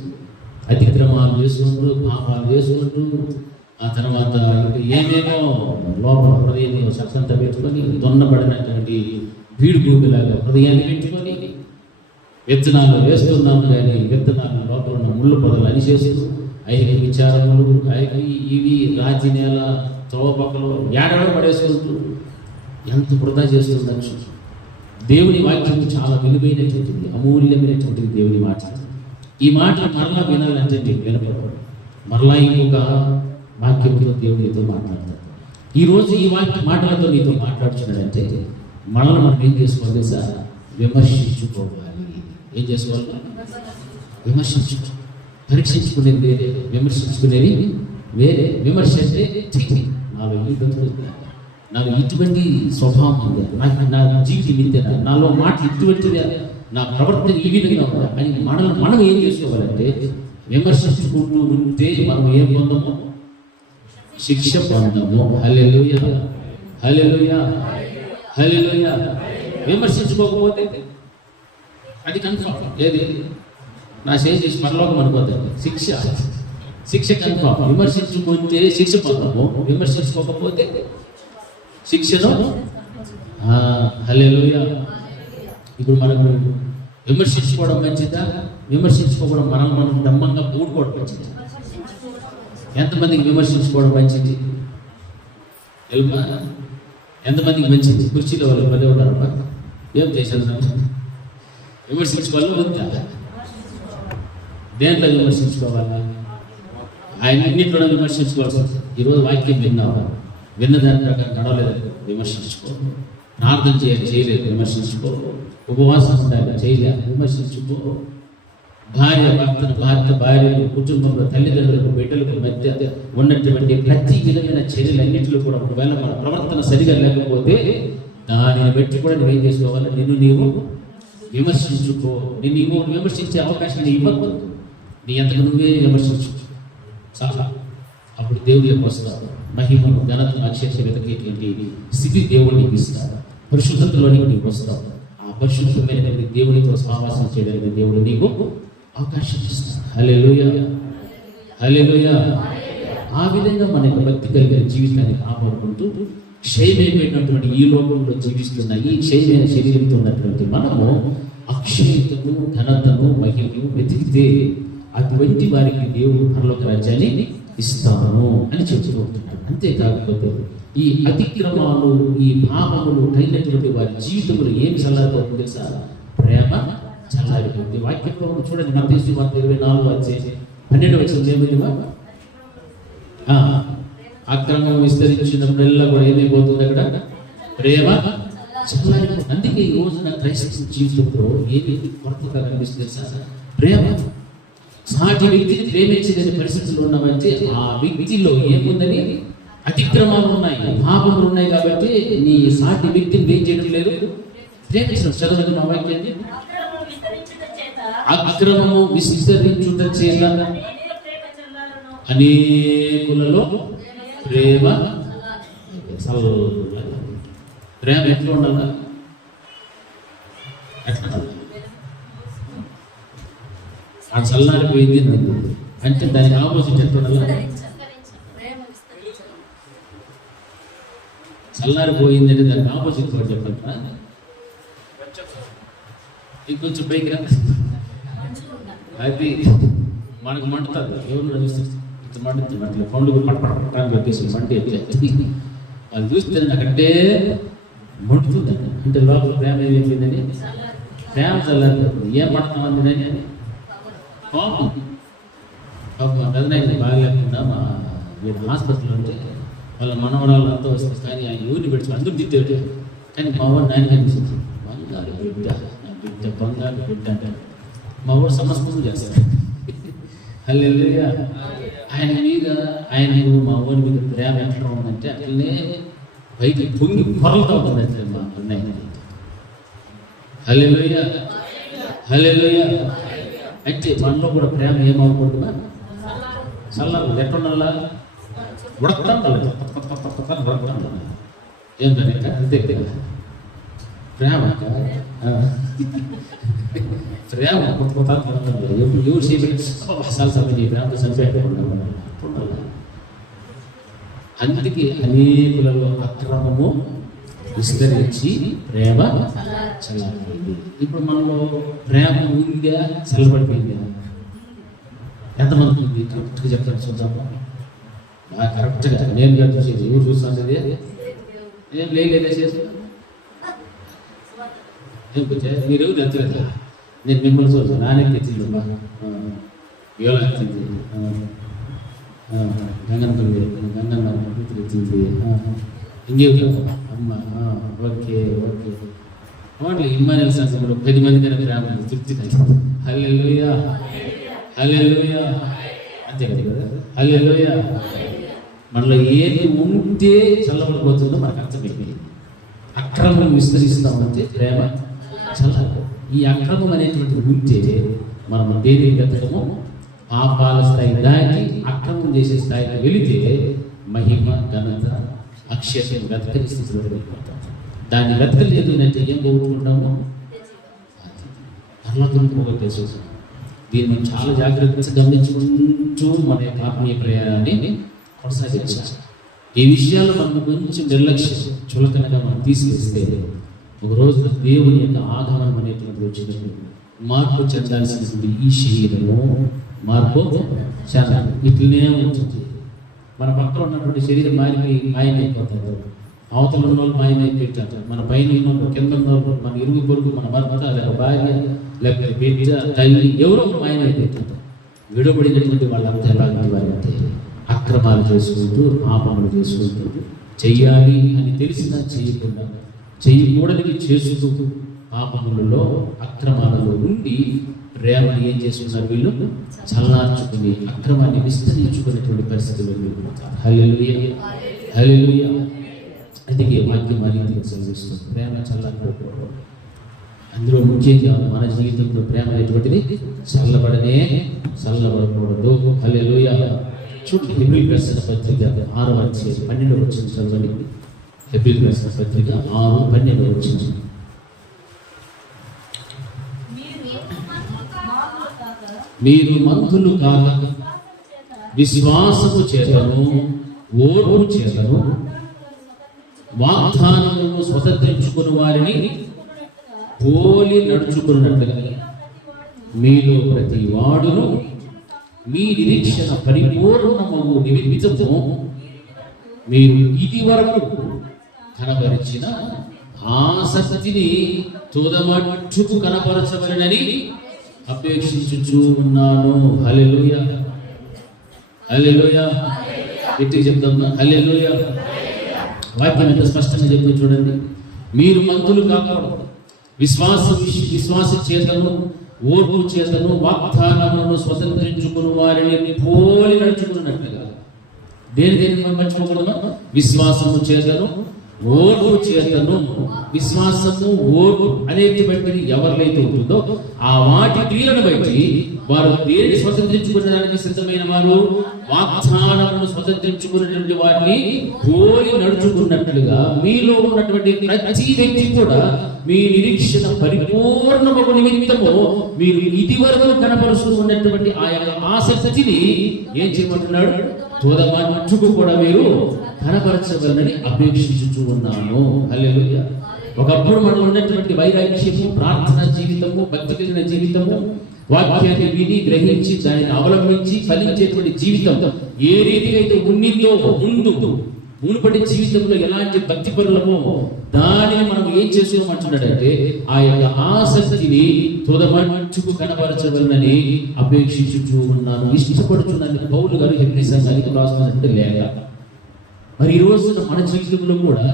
అతిక్రమాలు చేసుకుంటూ, పాపాలు చేసుకుంటూ, ఆ తర్వాత ఇంకా ఏమేమో లోపల హృదయంలో సత్సంతా పెట్టుకొని దొన్నబడినటువంటి బీడు భూమిలాగా హృదయాన్ని పెట్టుకొని విత్తనాలు వేస్తున్నాము, కానీ విత్తనాలు లోపల ఉన్న ముళ్ళు పొదలు అనిచేస్తూ ఐహిక విచారములు, ఇవి రాతి నేల త్రోవపక్కలు ఏడవ పడేసుకుంటూ ఎంత వృధా చేస్తుండొచ్చు. దేవుని వాక్యం చాలా విలువైనటువంటిది, అమూల్యమైనటువంటిది దేవుని మాట. ఈ మాట మరలా వినాలంటే నీకు వినపడదు. మరలా ఇంకొక వాక్యంతో దేవుడు నీతో మాట్లాడతాడు. ఈరోజు ఈ మాటలతో నీతో మాట్లాడుతున్నాడంటే మనల్ని మనం ఏం చేసుకోవాలి సార్? విమర్శించుకోవాలి. ఏం చేసుకోవాలి? విమర్శించుకో. పరీక్షించుకునేది వేరే, విమర్శించుకునేది వేరే. విమర్శ అంటే నాలో ఈ బతుకు, నాకు ఇటువంటి స్వభావం ఉంది, నాకు నా జీవితం ఇంతేనా, నాలో మాట ఇటువంటిదే, నా ప్రవర్తన ఈ విధంగా ఉందా అని మనం ఏం చేసుకోవాలంటే, విమర్శించుకుంటూ ఉంటే మనం ఏం పొందము? శిక్ష పొందము. హల్లెలూయా, హల్లెలూయా, హల్లెలూయా. విమర్శించుకోకపోతే అది కన్ఫర్మ్. ఏది నా చేసి పరలోకం అనుకోద్దండి. శిక్ష కన్ఫర్మ్. విమర్శించుకుంటే శిక్ష పొందము, విమర్శించుకోకపోతే శిక్షను. హల్లెలూయా. ఇప్పుడు మనకు విమర్శించుకోవడం మంచిదా, విమర్శించుకోవడం మనం బ్రహ్మంగా కూడుకోవడం మంచిది? ఎంతమందికి విమర్శించుకోవడం మంచిది? ఎంతమందికి మంచిది? కుర్చీలో వాళ్ళు పని ఉంటారు. ఏం చేశాను? విమర్శించుకోవాలా వద్దా? దేంట్లో విమర్శించుకోవాలా? ఆయన అన్నింటిలో విమర్శించుకోవాలి. ఈరోజు వాక్యం విన్నావా? విన్నదాని ప్రకారం నడవలేదు, విమర్శించుకో. ప్రార్థన చేయలేదు, విమర్శించుకో. ఉపవాసం ఉండాలి, చేయలేదు, విమర్శించుకో. భర్త భార్యలు, కుటుంబంలో తల్లిదండ్రులకు, బిడ్డలకు మధ్య ఉన్నటువంటి ప్రతి విధమైన చర్యలన్నింటిలో కూడా ఒకవేళ మన ప్రవర్తన సరిగా లేకపోతే దానిని బట్టి కూడా నువ్వేం చేసుకోవాలి? నిన్ను నీవు విమర్శించుకో. నిన్ను విమర్శించే అవకాశాన్ని ఇవ్వద్దు. నీ అంతకు నువ్వే విమర్శించు చాలా. అప్పుడు దేవుడి యొక్క వస్తారు మహిమను, ఘనతను, అక్షయతకేటువంటి స్థితి దేవుడు నీకు ఇస్తాడు. పరిశుద్ధతలోనికి నీకు వస్తావు. ఆ పరిశుద్ధమైనటువంటి దేవునితో సహవాసం చేయడానికి దేవుడు నీకు అవకాశం ఇస్తాడు. హల్లెలూయా, హల్లెలూయా. ఆ విధంగా మన యొక్క భక్తి కలిగిన జీవితాన్ని కాపాడుకుంటూ క్షయమైనటువంటి ఈ లోకంలో జీవిస్తున్న ఈ క్షయమైన శరీరంతో ఉన్నటువంటి మనము అక్షయతను, ఘనతను, మహిమను వెతికితే అటువంటి వారికి దేవుడు పరలోక రాజ్యాన్ని ఇస్తాను అని చెప్తూ ఉంటున్నాడు. అంతేకాకపోతే ఈ అతిక్రమాలు, ఈ పాపములు అయినటువంటి వారి జీవితంలో ఏం చల్లారిపోతుంది తెలుసా? ప్రేమ చల్లారిపోతుంది. వాక్యంలో చూడండి, మత్తయి 24:12 ఏమైందిగా? అక్రమం విస్తరించినప్పుడల్లా కూడా ఏమైపోతుంది? అక్కడ ప్రేమ చల్లారిపోతుంది. అందుకే ఈ రోజున క్రైస్తవ జీవితంలో ఏమి కొరతగా కనిపిస్తుంది తెలుసా? ప్రేమ. సాటి వ్యక్తిని ప్రేమించలేని పరిస్థితులు ఉన్నామంటే ఆ వ్యక్తిలో ఏముందని? అతిక్రమాలు ఉన్నాయి, పాపములు ఉన్నాయి. కాబట్టి నీ సాటి వ్యక్తిని ఏం చేయడం లేదు? ప్రేమించడం. చదవండి మా వాక్యాన్ని. అక్రమము విస్తరించుట చేత అనేకులలో ప్రేమ. ప్రేమ ఎట్లా ఉండాలా? ఎట్లా ఆ చల్లారిపోయింది అంటే దానికి ఆపోజిట్ ఎట్లా ఉండాలి? చల్లారిపోయింది అంటే దానికి ఆపోజిట్ కూడా చెప్పండి. ఇంకొంచెం పైకి రా. అది మనకు మండుతుంది. ఎవరు చూస్తే ఇంత మండుతుంది, అట్లా పండుగ పట్టడానికి పెట్టేసి మంటే అది చూస్తే నాకంటే మండుతుంది. అంటే లోపల ప్రేమ ఏమైపోయిందని? ప్రేమ చల్లారిపోతుంది. ఏం పడుతున్నాం అని పాపం. పెద్దనైతే బాగా లేకుండా మా వీళ్ళు హాస్పిటల్లో ఉంటే వాళ్ళ మనవరాలు అంతా వస్తుంది. కానీ ఆయన ఊరిని పెట్టి అందరూ తిట్టాడు. కానీ మా వాడు నాయన కనిపిస్తుంది. బంగారు బిడ్డ, బిడ్డ బంగారు బిడ్డ అంటే మా వాడు సమస్తం చేస్తాడు. హల్లెలూయా. ఆయన మీద మా ఊరి మీద ప్రేమ ఎట్లా ఉందంటే అట్లనే పైకి పొంగి పొరలుతూ ఉంటుంది. అంటే మా అన్నయ్య. హల్లెలూయా, హల్లెలూయా. అయితే మనలో కూడా ప్రేమ ఏమవుతుందా? చల్లారు. ఎట్లుండాలా? ఉడతాను ఏంటంటే అంతే ప్రేమ. ప్రేమ ఎవరు చేయాలి? ప్రేమతో చనిపోయాడు. అందుకే అనేకులలో అక్రమము విస్తరించి ప్రేమ చల్లబడింది. ఇప్పుడు మనలో ప్రేమ ఉందిగా, చల్లబడిపోయింది. ఎంతమంది ఉంది? కరెక్ట్గా చెప్తాను, చూద్దాము. కరెక్ట్గా నేను చూసేది ఎవరు చూస్తాను? ఏం లేదే చేసి మీరు ఎవరు ఎత్తలేదు. నేను మిమ్మల్ని చూస్తాను. నానే తెచ్చింది, ఎవరు ఎత్తింది? గంగన్న తెచ్చింది. ఇంకేవి అమ్మ. Okay okay. అట్లా ఇమ్మానుయేల్ సంఘంలో 10 మంది ప్రేమ తృప్తి. హల్లెలూయా. హల్లెలూయా. అంతే కదా, హల్లెలూయా. మనలో ఏది ఉంటే చల్లబడిపోతుందో మనకు అర్థమైంది. అక్రమం విస్తరిస్తామంటే ప్రేమ చల్ల. ఈ అక్రమం అనేటువంటి ఉంటే మనం దేని వెతకము, పాపాల స్థాయి దాటి అక్రమం చేసే స్థాయికి వెళితే మహిమ, ఘనత, అక్షయత వెతకని స్థితిలో వెళ్ళిపోతాం. దాన్ని వెతకలేదు అంటే ఏం కోరుకుంటాము, పరలోకం పోగొట్టేసి. దీన్ని మనం చాలా జాగ్రత్తగా గమనించుకుంటూ మన యొక్క ఆత్మీయ ప్రయాణాన్ని కొనసాగించాలి. ఈ విషయాలు మనం కొంచెం నిర్లక్ష్యం, చులకనగా మనం తీసుకొస్తే ఒక రోజు దేవుని యొక్క ఆగమనం అనేటువంటి వచ్చినప్పుడు మార్పు చెందాల్సినటువంటి ఈ శరీరము మార్పు చెందాలి. ఇట్లనే ఉంటుంది. మన పక్కన ఉన్నటువంటి శరీరం మాయమైపోతారు, అవతల ఉన్న వాళ్ళు మాయమైపోతారు, మన పైన ఉన్న కింద ఉన్న వాళ్ళు, మన ఇరుగు పొరుగు, మన భర్త, లేక భార్య, లేక బిడ్డ, తల్లి, ఎవరో మాయమైపోతారు. విడబడినటువంటి వాళ్ళంతా ఎలాంటి వారంటే అక్రమాలు చేసుకుంటూ, పాపములు చేసుకుంటూ, చెయ్యాలి అని తెలిసినా చేయకుండా, చేయకూడనివి చేస్తూ, పాపములలో, అక్రమాలలో ఉండి ప్రేమను ఏం చేసుకున్నారు వీళ్ళు చల్లార్చుకుని అక్రమాన్ని విస్తరించుకునేటువంటి పరిస్థితులు వెళ్ళిపోతారు. హల్లెలూయా, హల్లెలూయా. అందుకే వాక్యం అనేది చదివిస్తుంది, ప్రేమ చల్లారిపోకూడదు. అందులో ముఖ్యంగా మన జీవితంలో ప్రేమ అనేటువంటిది చల్లబడకూడదు. హల్లెలూయా. చూడండి, హెబ్రీయులకు రాసిన పత్రిక 6వ అధ్యాయం 12వ వచనం చదవండి. హెబ్రీయులకు రాసిన పత్రిక 6:12 వచనం. మీరు మంతులు కాక విశ్వాసము చేతను, ఓర్పు చేతను, వాగ్దానములను స్వతంత్రించుకుని వారిని పోలి నడుచుకున్నట్లుగా మీలో ప్రతి వాడును మీ నిరీక్షణ పరిపూర్ణమగు నిమిత్తము మీరు ఇది వరకు కనబరిచిన ఆసక్తిని తుదమట్టుకు కనపరచవలనని అపేక్షించుచూ ఉన్నాను. హల్లెలూయా, హల్లెలూయా. ఎట్టి చెప్తాం, హల్లెలూయా. వాక్యం ఎంత స్పష్టంగా చెప్తుంది చూడండి. మీరు మంతులు కాకూడదు, విశ్వాస చేతను, ఓర్పు చేతను, వాగ్దానములను స్వతంత్రించుకుని వారిని పోలి నడుచుకున్నట్లుగా. దేని మనం మర్చిపోకూడదు, విశ్వాసము చేతను, ఓర్పు చేతను. విశ్వాసము, ఓర్పు అనేటువంటిది ఎవరికైతే ఉంటుందో ఆ వాటి క్రియలను బట్టి వారు దేనిని స్వతంత్రించుకునేదానికి సిద్ధమైన వారు, వాగ్దానములను స్వతంత్రించుకునేటువంటి వారిని పోలి నడుచుకున్నట్లుగా మీలో ఉన్నటువంటి ప్రతి వ్యక్తి కూడా మీ నిరీక్షణ పరిపూర్ణమగు నిమిత్తము మీరు ఇది వరకు కనపరుస్తూ ఉన్నటువంటి ఆ యొక్క ఆసక్తిని ఏం చేయమంటున్నాడు, తోదమట్టుకు కూడా మీరు కనపరచవలనని అపేక్షించుచూ ఉన్నాను. హల్లెలూయా. ఒకప్పుడు మనం ఉన్నటువంటి వైరాగ్యము, ప్రార్థన జీవితము, భక్తి కలిగిన జీవితము, వాక్యాన్ని విని గ్రహించి దానిని అవలంబించి ఫలించేటువంటి జీవితం ఏ రీతిగా అయితే ఉన్నిందో మునుపటి జీవితంలో ఎలాంటి భక్తి పరులమో దానిని మనం ఏం చేస్తున్నామంటున్నాడంటే ఆ యొక్క ఆసక్తిని తుదమట్టుకు కనపరచవలనని అపేక్షించుచూ ఉన్నాను, ఇష్టపడుతున్నాను. పౌలు గారు హెబ్రీ సంఘానికి రాస్తున్నట్టు లేక మరి ఈ రోజున మన జీవితంలో కూడా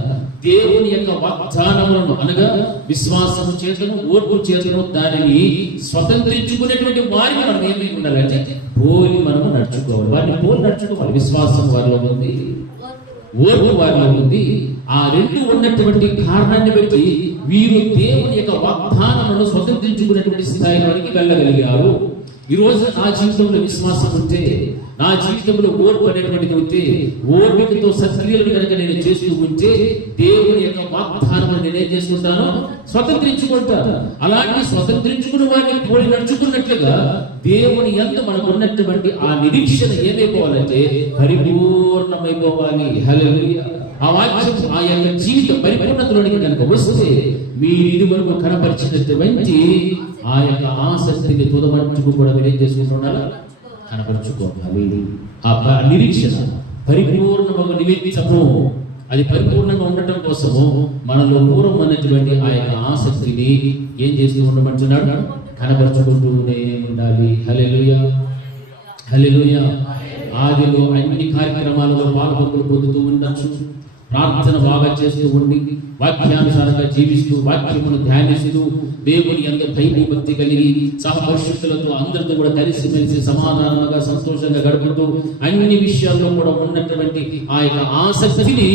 దేవుని యొక్క వాగ్దానములను అనగా విశ్వాసము చేతను, ఓర్పు చేతను దానిని స్వతంత్రించుకునేటువంటి వారిని మనం ఏమై ఉండాలంటే పోలి మనము నడుచుకోవాలి. వారిని పోలి నడుచుకోవాలి. విశ్వాసం వారిలో ఉంది, ఓర్పు వారిలో ఉంది. ఆ రెండు ఉన్నటువంటి కారణాన్ని బట్టి వీరు దేవుని యొక్క వాగ్దానములను స్వతంత్రించుకునేటువంటి స్థాయిలోనికి వెళ్ళగలిగారు. ఈ రోజు నా జీవితంలో విశ్వాసం ఉంటే, నా జీవితంలో ఓర్పు అనేటువంటిది ఉంటే, ఓర్పికతో సత్క్రియలను కనుక నేను చేస్తూ ఉంటే దేవుని యొక్క వాగ్దానములను నేనేం చేసుకుంటాను, స్వతంత్రించుకుంటాను. అలాంటి స్వతంత్రించుకున్న వారిని పోలి నడుచుకున్నట్లుగా దేవుని యందు మనకు ఉన్నటువంటి ఆ నిరీక్షణ ఏమైపోవాలంటే పరిపూర్ణమైపోవాలి. హల్లెలూయా. ఆ వాక్యం ఆ యొక్క జీవితం పరిపూర్ణతలోనికి కనుక వస్తే మీరు ఇది వరకు కనపరిచినటువంటి ఆ యొక్క ఆసక్తిని తుదమట్టుకు కూడా మీరు ఏం చేసుకుంటున్నారా, కనపరుచుకోవాలి. ఆ నిరీక్షణ పరిపూర్ణమైన నిమిత్తము, అది పరిపూర్ణంగా ఉండటం కోసము మనలో పూర్వం ఉన్నటువంటి ఆ యొక్క ఆసక్తిని ఏం చేస్తూ ఉండమంటున్నాడు, కనపరుచుకుంటూనే ఉండాలి. హల్లెలూయా, హల్లెలూయా. ఆదిలో అన్ని కార్యక్రమాలలో పాల్గొంటూ పొందుతూ ఉండొచ్చు. ప్రార్థన బాగా చేస్తూ ఉండి వాక్యానుసారంగా జీవిస్తూ వాక్యమును ధ్యానిస్తూ దేవుని అందరి భక్తి కలిగి సహపరిశుద్ధులతో అందరితో కూడా కలిసిమెలిసి సమాధానంగా సంతోషంగా గడుపుతూ అన్ని విషయాల్లో కూడా ఉన్నటువంటి ఆ యొక్క ఆసక్తిని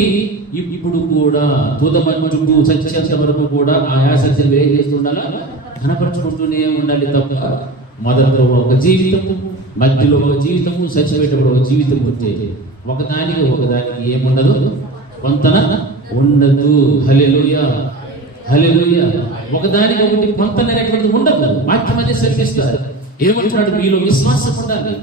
ఇప్పుడు కూడా తుదమట్టుకు సత్యంత వరకు కూడా ఆ ఆసక్తిని ఏం చేస్తుండాలా కనపరుచుకుంటూనే ఉండాలి తప్ప మొదట్లో ఒక జీవితము, మధ్యలో ఒక జీవితము, చచ్చిపోయేటప్పుడు ఒక జీవితం ఉంటే ఒకదానికి ఏముండదు, కొంతన ఉండదు. హల్లెలూయా, హల్లెలూయా. ఒకదానికి ఒకటి కొంతన అనేటువంటిది ఉండదు. వాక్యం అనేది సెలవిస్తారు. ఏమంటున్నాడు? మీలో విశ్వాసం ఉండాలి,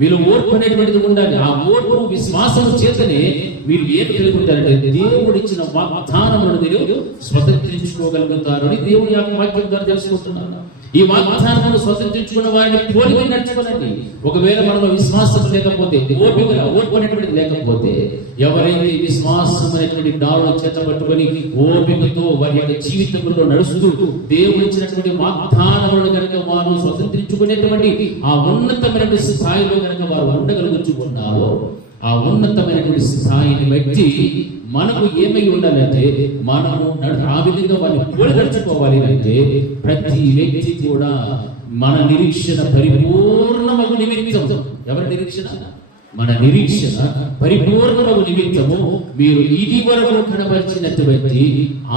మీలో ఓర్పు అనేటువంటిది ఉండాలి. ఆ ఓర్పు విశ్వాసం చేతనే మీరు ఏం కలుగుతారంటే దేవుడు ఇచ్చిన వాగ్దానములను మీరు స్వతంత్రించుకోగలుగుతారు అని దేవుని యొక్క వాక్యం ద్వారా తెలుసుకుంటున్నారు. ఈ వాగ్దానమును స్వతంత్రించుకున్న వారిని పోలి నడుచుకోనండి. ఒకవేళ మనలో విశ్వాసం లేకపోతే, ఓర్పు అనేటువంటిది లేకపోతే, ఎవరైతే విశ్వాసం అనేటువంటి డాలు చేత పట్టుకొని ఓపికతో వారి యొక్క జీవితంలో నడుస్తూ దేవుడు ఇచ్చినటువంటి వాగ్దానములను కనుక వారు స్వతంత్రించుకునేటువంటి ఆ ఉన్నతమైనటువంటి స్థాయిలో కనుక వారు ఉండగలుగుతున్నారో, ఆ ఉన్నతమైనటువంటి స్థాయిని బట్టి మనకు ఏమై ఉండాలంటే మనము ఆ విధంగా వారిని పోలి నడుచుకోవాలి. అంటే ప్రతి వ్యక్తి కూడా మన నిరీక్షణ పరిపూర్ణమగు నిమిత్తం, ఎవరి నిరీక్షణ? మన నిరీక్షణ పరిపూర్ణమగు నిమిత్తము మీరు ఇది వరకు కనబరిచినటువంటి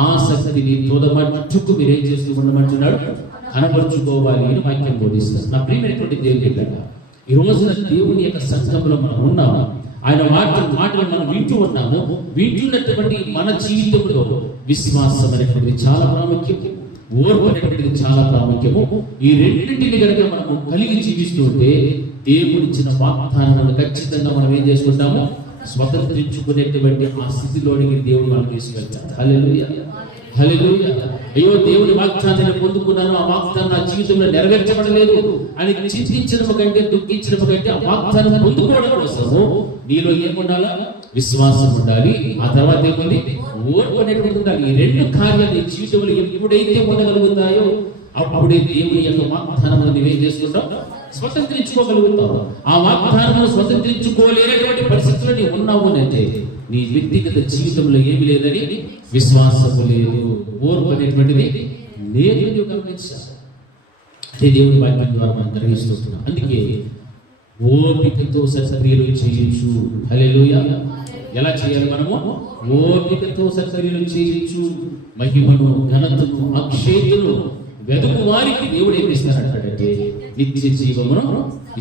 ఆసక్తిని తుదమట్టుకు మీరేం చేస్తూ ఉండమంటున్నాడు, కనబరుచుకోవాలి అని వాక్యం బోధిస్తారు. నా ప్రియమైనటువంటి దేవుని బిడ్డ, ఈ రోజున దేవుని యొక్క సంఘంలో మనం ఉన్నాము. ఆయన మాటలు మనం వింటూ ఉన్నాము. వింటున్నటువంటి మన జీవితంలో విశ్వాసం అనేటువంటిది చాలా ప్రాముఖ్యం, ఓర్పు అనేటువంటిది చాలా ప్రాముఖ్యము. ఈ రెండింటిని కనుక మనము కలిగి జీవిస్తుంటే దేవుడిచ్చిన వాగ్దానాలను ఖచ్చితంగా మనం ఏం చేసుకుంటాము, స్వతంత్రించుకునేటువంటి ఆ స్థితిలోనికి దేవుడు మనం తీసుకెళ్తాడు. హల్లెలూయా, హల్లెలూయా. అయ్యో, దేవుని వాగ్దానాన్ని పొందుకున్నాను, ఆ వాగ్దానం నా జీవితంలో నెరవేర్చబడలేదు అని చింతించడం కంటే, దుఃఖించడం కంటే ఆ వాగ్దానం పొందుకోవడం కోసము నీలో ఏముండాలా? విశ్వాసం ఉండాలి. ఆ తర్వాత ఏముంది? ఓర్పు అనేటువంటి ఉండాలి. ఈ రెండు కార్యాలు జీవితంలో ఎప్పుడైతే ఉండగలుగుతాయో అప్పుడే దేవుని యొక్క వాగ్దానమును నీవేం చేసుకుంటావు, స్వతంత్రించుకోగలుగుతావు. ఆ వాగ్దానమును స్వతంత్రించుకోలేనటువంటి పరిస్థితుల్లో నీవు ఉన్నావు అంటే నీ వ్యక్తిగత జీవితంలో ఏమి లేదని, విశ్వాసము లేదు, ఓర్పు అనేటువంటిది లేదు. గమనించాలి. అదే దేవుని వాక్యం ద్వారా మనం గ్రహిస్తున్నాం. అందుకే ఓపికతో సత్క్రియలు చేయొచ్చు. హల్లెలూయా. ఎలా చేయాలి? మనము ఓపికతో సత్క్రియలు చేయొచ్చు. మహిమను, ఘనతను, అక్షేతను వెతుకు వారికి దేవుడు ఏమి ఇస్తారంటే నిత్య జీవమును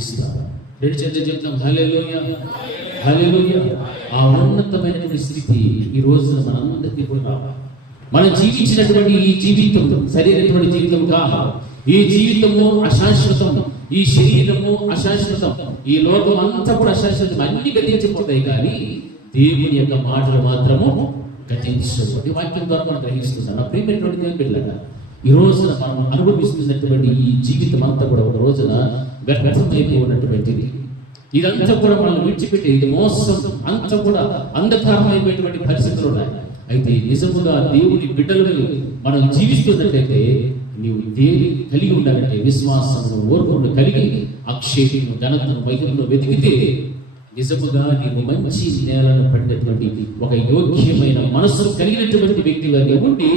ఇస్తారు. రెండు చెప్తాం. హల్లెలూయా, హల్లెలూయా. ఆ ఉన్నతమైనటువంటి స్థితి ఈ రోజున మనందరికీ కూడా మనం జీవించినటువంటి ఈ జీవితం సరైనటువంటి జీవితం కాదు. ఈ జీవితము అశాశ్వతం, ఈ శరీరము అశాశ్వతం, ఈ లోకం అంతా కూడా అశాశ్వతం. అన్ని గతించిపోతాయి, కానీ దేవుని యొక్క మాటలు మాత్రము గతించవు. ఈ వాక్యం ద్వారా మనం గ్రహిస్తున్నాం. నా ప్రియమైనటువంటి దేవుని బిడ్డలారా, ఈ రోజున మనం అనుభవిస్తున్నటువంటి ఈ జీవితం అంతా కూడా ఒక రోజున వ్యర్థమైపోయినటువంటిది. ఇదంతా కూడా మనం విడిచిపెట్టి, ఇది మోసం అంతా కూడా అంధకారమైనటువంటి పరిస్థితులు ఉన్నాయి. అయితే నిజముగా దేవుని బిడ్డలను మనం జీవిస్తున్నట్లయితే నీవు దేని కలిగి ఉండాలంటే విశ్వాసమును, ఓర్పును కలిగి అక్షేతను, ఘనతను, మహిమను వెతికితే నిజముగా నీవు మంచి నేలను పడినటువంటి ఒక యోగ్యమైన మనస్సు కలిగినటువంటి వ్యక్తిగా ఉండి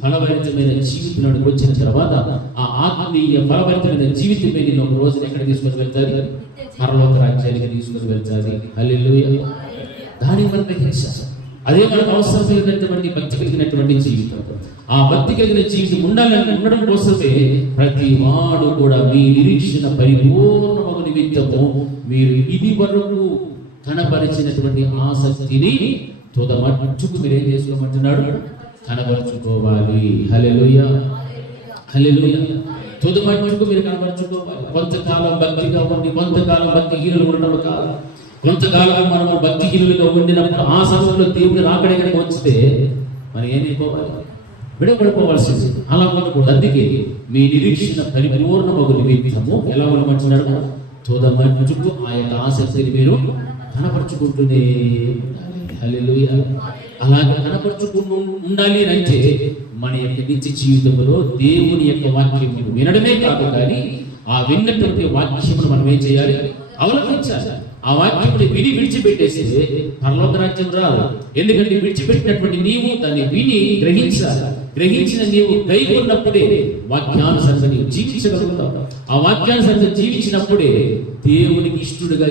ఫలభరితమైన జీవితంలోకి వచ్చిన తర్వాత ఆ ఆత్మీయ ఫలభరితమైన జీవితమే నేను ఒక రోజున ఎక్కడ తీసుకొని వెళ్తాది? పరలోక రాజ్యానికి తీసుకొని వెళ్తాది. హల్లెలూయా. దాన్ని మనం గ్రహించాలి. అదే మనకు అవసరమైనటువంటి భక్తి కలిగినటువంటి జీవితం. ఆ భక్తి కలిగిన జీవితం ఉండడం కోసమే ప్రతి వాడు కూడా మీ నిరీక్షణ పరిపూర్ణమగు నిమిత్తము మీరు ఇది వరకు కనపరిచినటువంటి ఆసక్తిని తుదమట్టుకు మీరేం చేసుకోమంటున్నాడు, కనబరుచుకోవాలి. హల్లెలూయా, హల్లెలూయా. తుదమట్టుకు మీరు కనబరుచుకోవాలి. కొంతకాలం భక్తిగా ఉండి కొంతకాలం భక్తిహీనులు ఉండడం కాదు. కొంతకాలం మనం భక్తిహీనులుగా ఉండినప్పుడు ఆ సమయంలో దేవుని రాకడానికి వచ్చితే మనం ఏమైపోవాలి? విడబడిపోవాల్సింది. అలా ఉండకూడదు. అందుకే మీ నిరీక్షణ పరిపూర్ణమగు నిమిత్తము ఎలా ఉండమంటున్నాడు, తుదమట్టుకు ఆ యొక్క ఆసక్తిని మీరు కనపరుచుకుంటూనే ఉండాలి. హల్లెలూయా. అలాగే కనపరుచుకుంటూ ఉండాలి అంటే మన యొక్క నిత్య జీవితంలో దేవుని యొక్క వాక్యమును వినడమే కాదు, కానీ ఆ విన్నటువంటి వాక్యమును మనం ఏం చేయాలి? అవలంబించాలి. ఆ వాక్యముని విని విడిచిపెట్టేస్తే పరలోక రాజ్యం రాదు. ఎందుకంటే విడిచిపెట్టినటువంటి నీవు దాన్ని విని గ్రహించాలి. గ్రహించిన నీవు గైకొన్నప్పుడే వాక్యానుసారంగా నీవు జీవించగలుగుతావు. ఆ వాక్యానుసారంగా జీవించినప్పుడే దేవునికి ఇష్టడుగా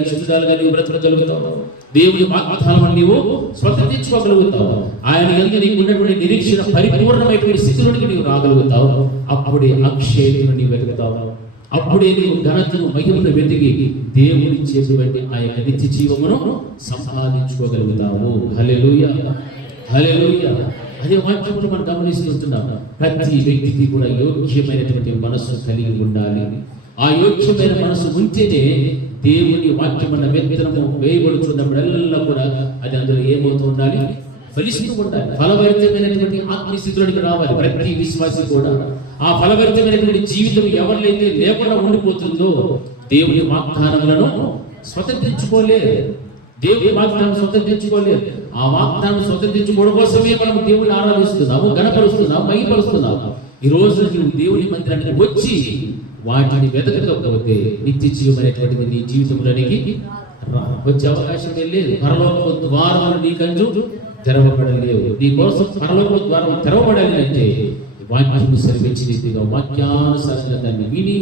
నీవు బ్రతకగలుగుతావు. దేవుని వాగ్దానాలను నీవు స్వతంత్రించుకోగలుగుతావు. ఆయన యందు నీకు ఉన్నటువంటి నిరీక్షణ పరిపూర్ణమైనటువంటి స్థితిలోనికి నీవు రాగలుగుతావు. అప్పుడే అక్షయతను నీవు వెతుకుతావు. అప్పుడే నీవు ఘనతను మహిమను వెతికి దేవుని చేసేటువంటి ఆ యొక్క నిత్య జీవమును సంపాదించుకోగలుగుతావు. హల్లెలూయా, హల్లెలూయా. అదే వాక్యమును మనం గమనిస్తుంటున్నాం. ప్రతి వ్యక్తికి కూడా యోగ్యమైనటువంటి మనస్సు కలిగి ఉండాలి. ఆ యోగ్యమైన మనసు ఉంటేనే దేవుని వాక్యమన్న విత్తనము వేయబడుతున్నప్పుడల్లా కూడా అది అందులో ఏమవుతూ ఉండాలి? ఫలిస్తూ ఉండాలి. ఫలభరితమైనటువంటి ఆత్మస్థితిలోనికి రావాలి ప్రతి విశ్వాసి కూడా. ఆ ఫలభరితమైనటువంటి జీవితం ఎవరిలైతే లేకుండా ఉండిపోతుందో దేవుని వాగ్దానములను స్వతంత్రించుకోలేదు. దేవుని వాగ్దానం స్వతంత్రించుకోలేదు. ఆ వాగ్దానం స్వతంత్రించుకోవడం కోసమే మనం దేవుని ఆరాధిస్తున్నాము, గణపరుస్తున్నాము, మహిమపరుస్తున్నాము. ఈ రోజు నువ్వు దేవుని మందిరానికి వచ్చి వాటిని వెతకకపోతే నిత్య జీవమైనటువంటిది నీ జీవితంలోనికి వచ్చే అవకాశమే లేదు. పరలోక ద్వారాలు నీకంటూ తెరవబడలేవు. నీ కోసం పరలోక ద్వారం తెరవబడాలి అంటే వాక్యాన్ని సరిపించి రీతిగా వాక్యానుసారంగా దాన్ని విని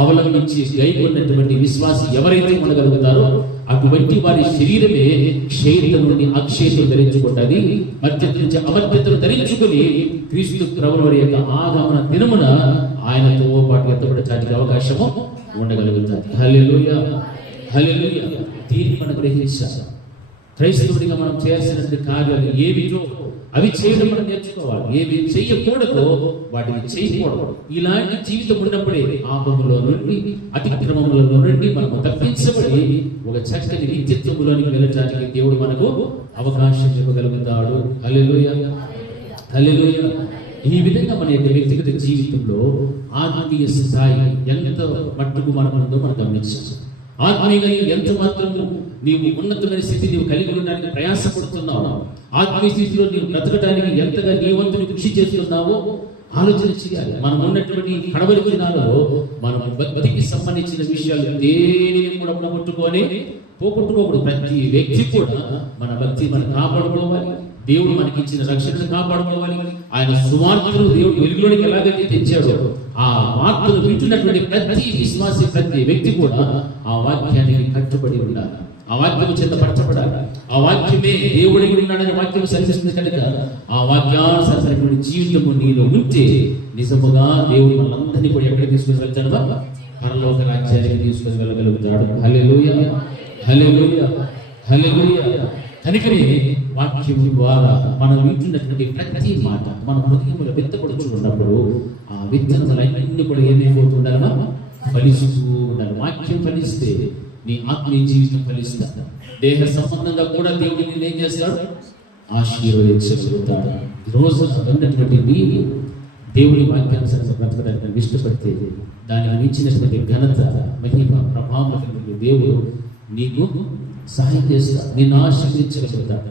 అవలంబించి గైకొన్నటువంటి విశ్వాసి ఎవరైతే ఉండగలుగుతారో అటువంటి వారి శరీరమే క్షేత్ర నుండి అక్షేత్రం ధరించుకుంటుంది. మధ్యత నుంచి అమర్త్యతను ధరించుకుని క్రీస్తు ప్రభువు వారి యొక్క ఆగమన దినమున ఆయనతో పాటు ఎత్తబడటానికి అవకాశము ఉండగలుగుతారు. హల్లెలూయా, హల్లెలూయా. దీన్ని మనం గ్రహించాలి. క్రైస్తవుడిగా మనం చేయాల్సినటువంటి కార్యాలు ఏమిటో అవి చేయడం మనం నేర్చుకోవాలి. ఏవి చెయ్యకూడదో వాటిని చేయకూడదు. ఇలాంటి జీవితం ఉన్నప్పుడే పాపములో నుండి అతిక్రమముల నుండి మనము తప్పించబడి ఒక చక్కని నిత్యత్వములోనికి వెళ్ళడానికి దేవుడు మనకు అవకాశం ఇవ్వగలుగుతాడు. హల్లెలూయా, హల్లెలూయా. ఈ విధంగా మన యొక్క వ్యక్తిగత జీవితంలో ఆత్మీయ స్థాయి ఎంత మట్టుకు మనకుందో మనం గమనించాలి. ఆత్మీయంగా ఎంత మాత్రము నీవు ఉన్నతమైన స్థితి నీవు కలిగి ఉండడానికి ప్రయాసపడుతున్నావు, ఆత్మీయ స్థితిలో నీవు బ్రతకడానికి ఎంతగా నీ వంతుని కృషి చేస్తున్నావో ఆలోచన చేయాలి. మనం ఉన్నటువంటి కడవరి దినాలలో మనం భక్తికి సంబంధించిన విషయాలు దేనిని కూడా పోగొట్టుకోకూడదు. ప్రతి వ్యక్తి కూడా మన భక్తి మనం కాపాడుకోవాలి. దేవుడు మనకి ఇచ్చిన రక్షణను కాపాడుకోవాలి. ఆయన సువార్తను దేవుడు వెలుగులోనికి ఎలాగైతే తెచ్చాడో ఆ వార్తను వింటున్నటువంటి ప్రతి విశ్వాసి ప్రతి వ్యక్తి కూడా ఆ వాక్యానికి కట్టుబడి ఉండాలి. ఆ వాక్యము చేత పరచబడాలి. ఆ వాక్యమే దేవుడి ఉన్నాడని వాక్యం సరిపిస్తుంది కనుక ఆ వాక్యానుసారమైనటువంటి జీవితము నీలో ఉంటే నిజముగా దేవుడు మనందరినీ కూడా ఎక్కడికి తీసుకుని వెళ్తాడు? పరలోక రాజ్యానికి తీసుకుని వెళ్ళగలుగుతాడు. హల్లెలూయా, హల్లెలూయా, హల్లెలూయా. కనుకనే వాక్యం ద్వారా మనం వింటున్నటువంటి ప్రతి మాట మన హృదయంలో విత్తపడుతున్నప్పుడు ఆ విత్తనాలన్నీ కూడా ఏమైపోతుండాలన్నా ఫలిస్తూ ఉండాలి. వాక్యం ఫలిస్తే నీ ఆత్మీయ జీవితం ఫలిస్తాడు. దేహ సంబంధంగా కూడా దేవుడిని ఏం చేస్తాడు? ఆశీర్వదించగలుగుతాడు. ఈరోజు ఉన్నటువంటి నీవు దేవుని వాక్యానుసారంగా బ్రతకడానికి ఇష్టపడితే దానికి మించినటువంటి ఘనత, మహిమ, ప్రభావం దేవుడు నీకు సహాయం చేస్తాడు, నిన్ను ఆశీర్వదించగలుగుతాడు.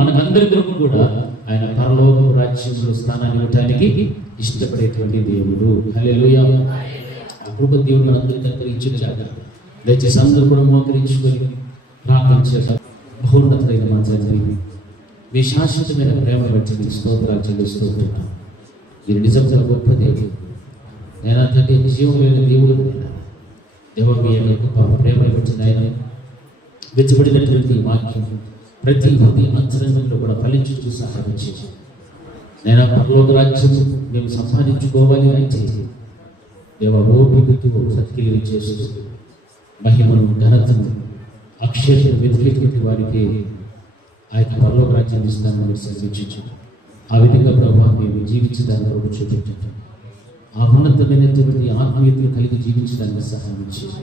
మనకందరి కొరకు కూడా ఆయన పరలోక రాజ్యంలో స్థానాన్ని ఇవ్వడానికి ఇష్టపడేటువంటి దేవుడు. హల్లెలూయా. అప్పుడు దేవుడు మనందరికీ అనుగ్రహించిన జాగ్రత్త. దయచేసి అందరూ కూడా మోకరించుకొని ప్రార్థించారు. బహున్నతమైన మా తండ్రి, మీ శాశ్వతమైన ప్రేమ బట్టి మీ స్తోత్రాలు చెల్లిస్తున్నాను. మీరు నిజంగా గొప్ప దేవుడు. నేను తండ్రి జీవం లేని దేవుడు. దేవ మీ గొప్ప ప్రేమ బట్టి ఆయన వెచ్చబడినటువంటి వాక్యం ప్రతి అంతరంగంలో కూడా ఫలించుతూ సహాయం చేసి నేను పరలోక రాజ్యము మేము సంపాదించుకోవాలి అంటే దేవ ఓపికతో సత్క్రియలు చేస్తూ మహిమను, ఘనతను, అక్షయతను వెతికేటువంటి వారికి ఆ యొక్క పరలోక రాజ్యాన్ని ఇస్తామని సంకల్పించు. ఆ విధంగా ప్రభావం మేము జీవించడానికి కూడా చూపించండి. ఆ ఉన్నతమైనటువంటి ఆత్మీయతను కలిగి జీవించడానికి సహాయం చేసి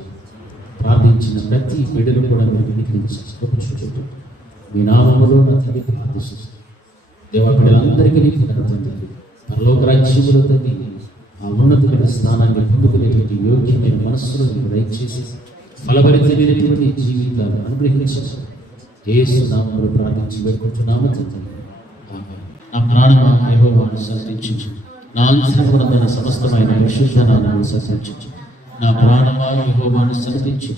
ప్రార్థించిన ప్రతి బిడ్డను కూడా మీరు వినికరించు. మీ నామములో నా తండ్రి ప్రార్థిస్తున్నాను. దేవా బిడ్డలందరికీ నీకు తండ్రి పరలోక రాజ్యములో తండ్రి ఆ ఉన్నతమైన స్థానాన్ని పొందుకునేటువంటి యోగ్యమైన మనస్సులో మీరు దయచేసి ఫలభరితమైనటువంటి జీవితాలను అనుగ్రహించారు. యేసు నామములో ప్రార్థించి వేడుకుంటున్నాము తండ్రి. నా ప్రాణమా యెహోవాను స్తుతించు, నా అంతరంగమున సమస్తమైన పరిశుద్ధ నామమును స్తుతించు. నా ప్రాణమా యెహోవాను స్తుతించు,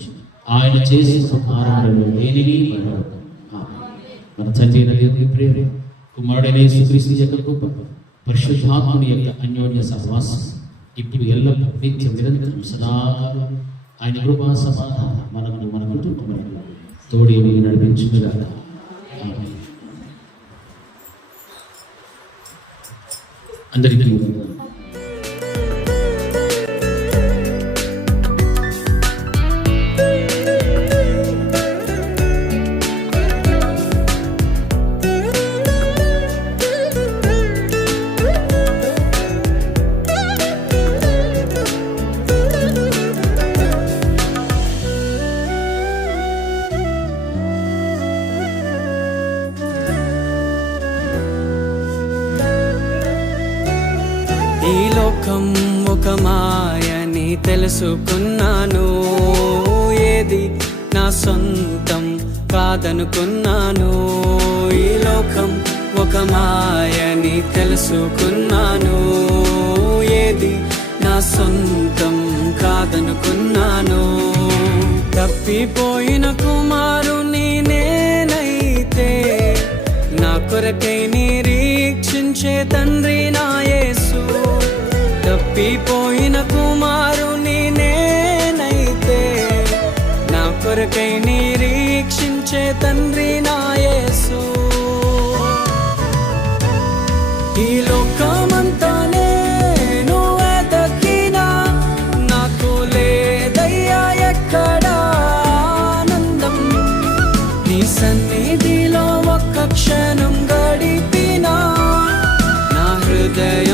ఆయన చేసిన ఉపకారములను దేనిని మరవకు. మన తండ్రి అయిన దేవుని ప్రేమ, కుమారుడైన యేసుక్రీస్తు యొక్క కృప, పరిశుద్ధాత్మని యొక్క అన్యోన్య సహవాసం ఇప్పుడు ఎల్లప్పుడూ నిత్యం నిరంతరం సదాకాలం ఆయన కృపా సమాధానం మనకు మన కుటుంబములకు తోడి నడిపించుగాక. ఆమేన్. అందరికీ వందనాలు. ఈ లోకం ఒక మాయని తెలుసుకున్నాను, ఏది నా సొంతం కాదనుకున్నాను. ఈ లోకం ఒక మాయని తెలుసుకున్నాను, ఏది నా సొంతం కాదనుకున్నాను. తప్పిపోయిన కుమారుని నేనైతే నా కొరకై నిరీక్షించే తండ్రి నా యేసు. తప్పిపోయిన కుమారుని నేనైతే నా కొరకై నిరీక్షించే తండ్రి నా యేసు. ఈ లోకమంతా నేను వెతకినా నాకు లేదయ్యా ఎక్కడా ఆనందం. నీ సన్నిధిలో ఒక్క క్షణం గడిపినా నా హృదయ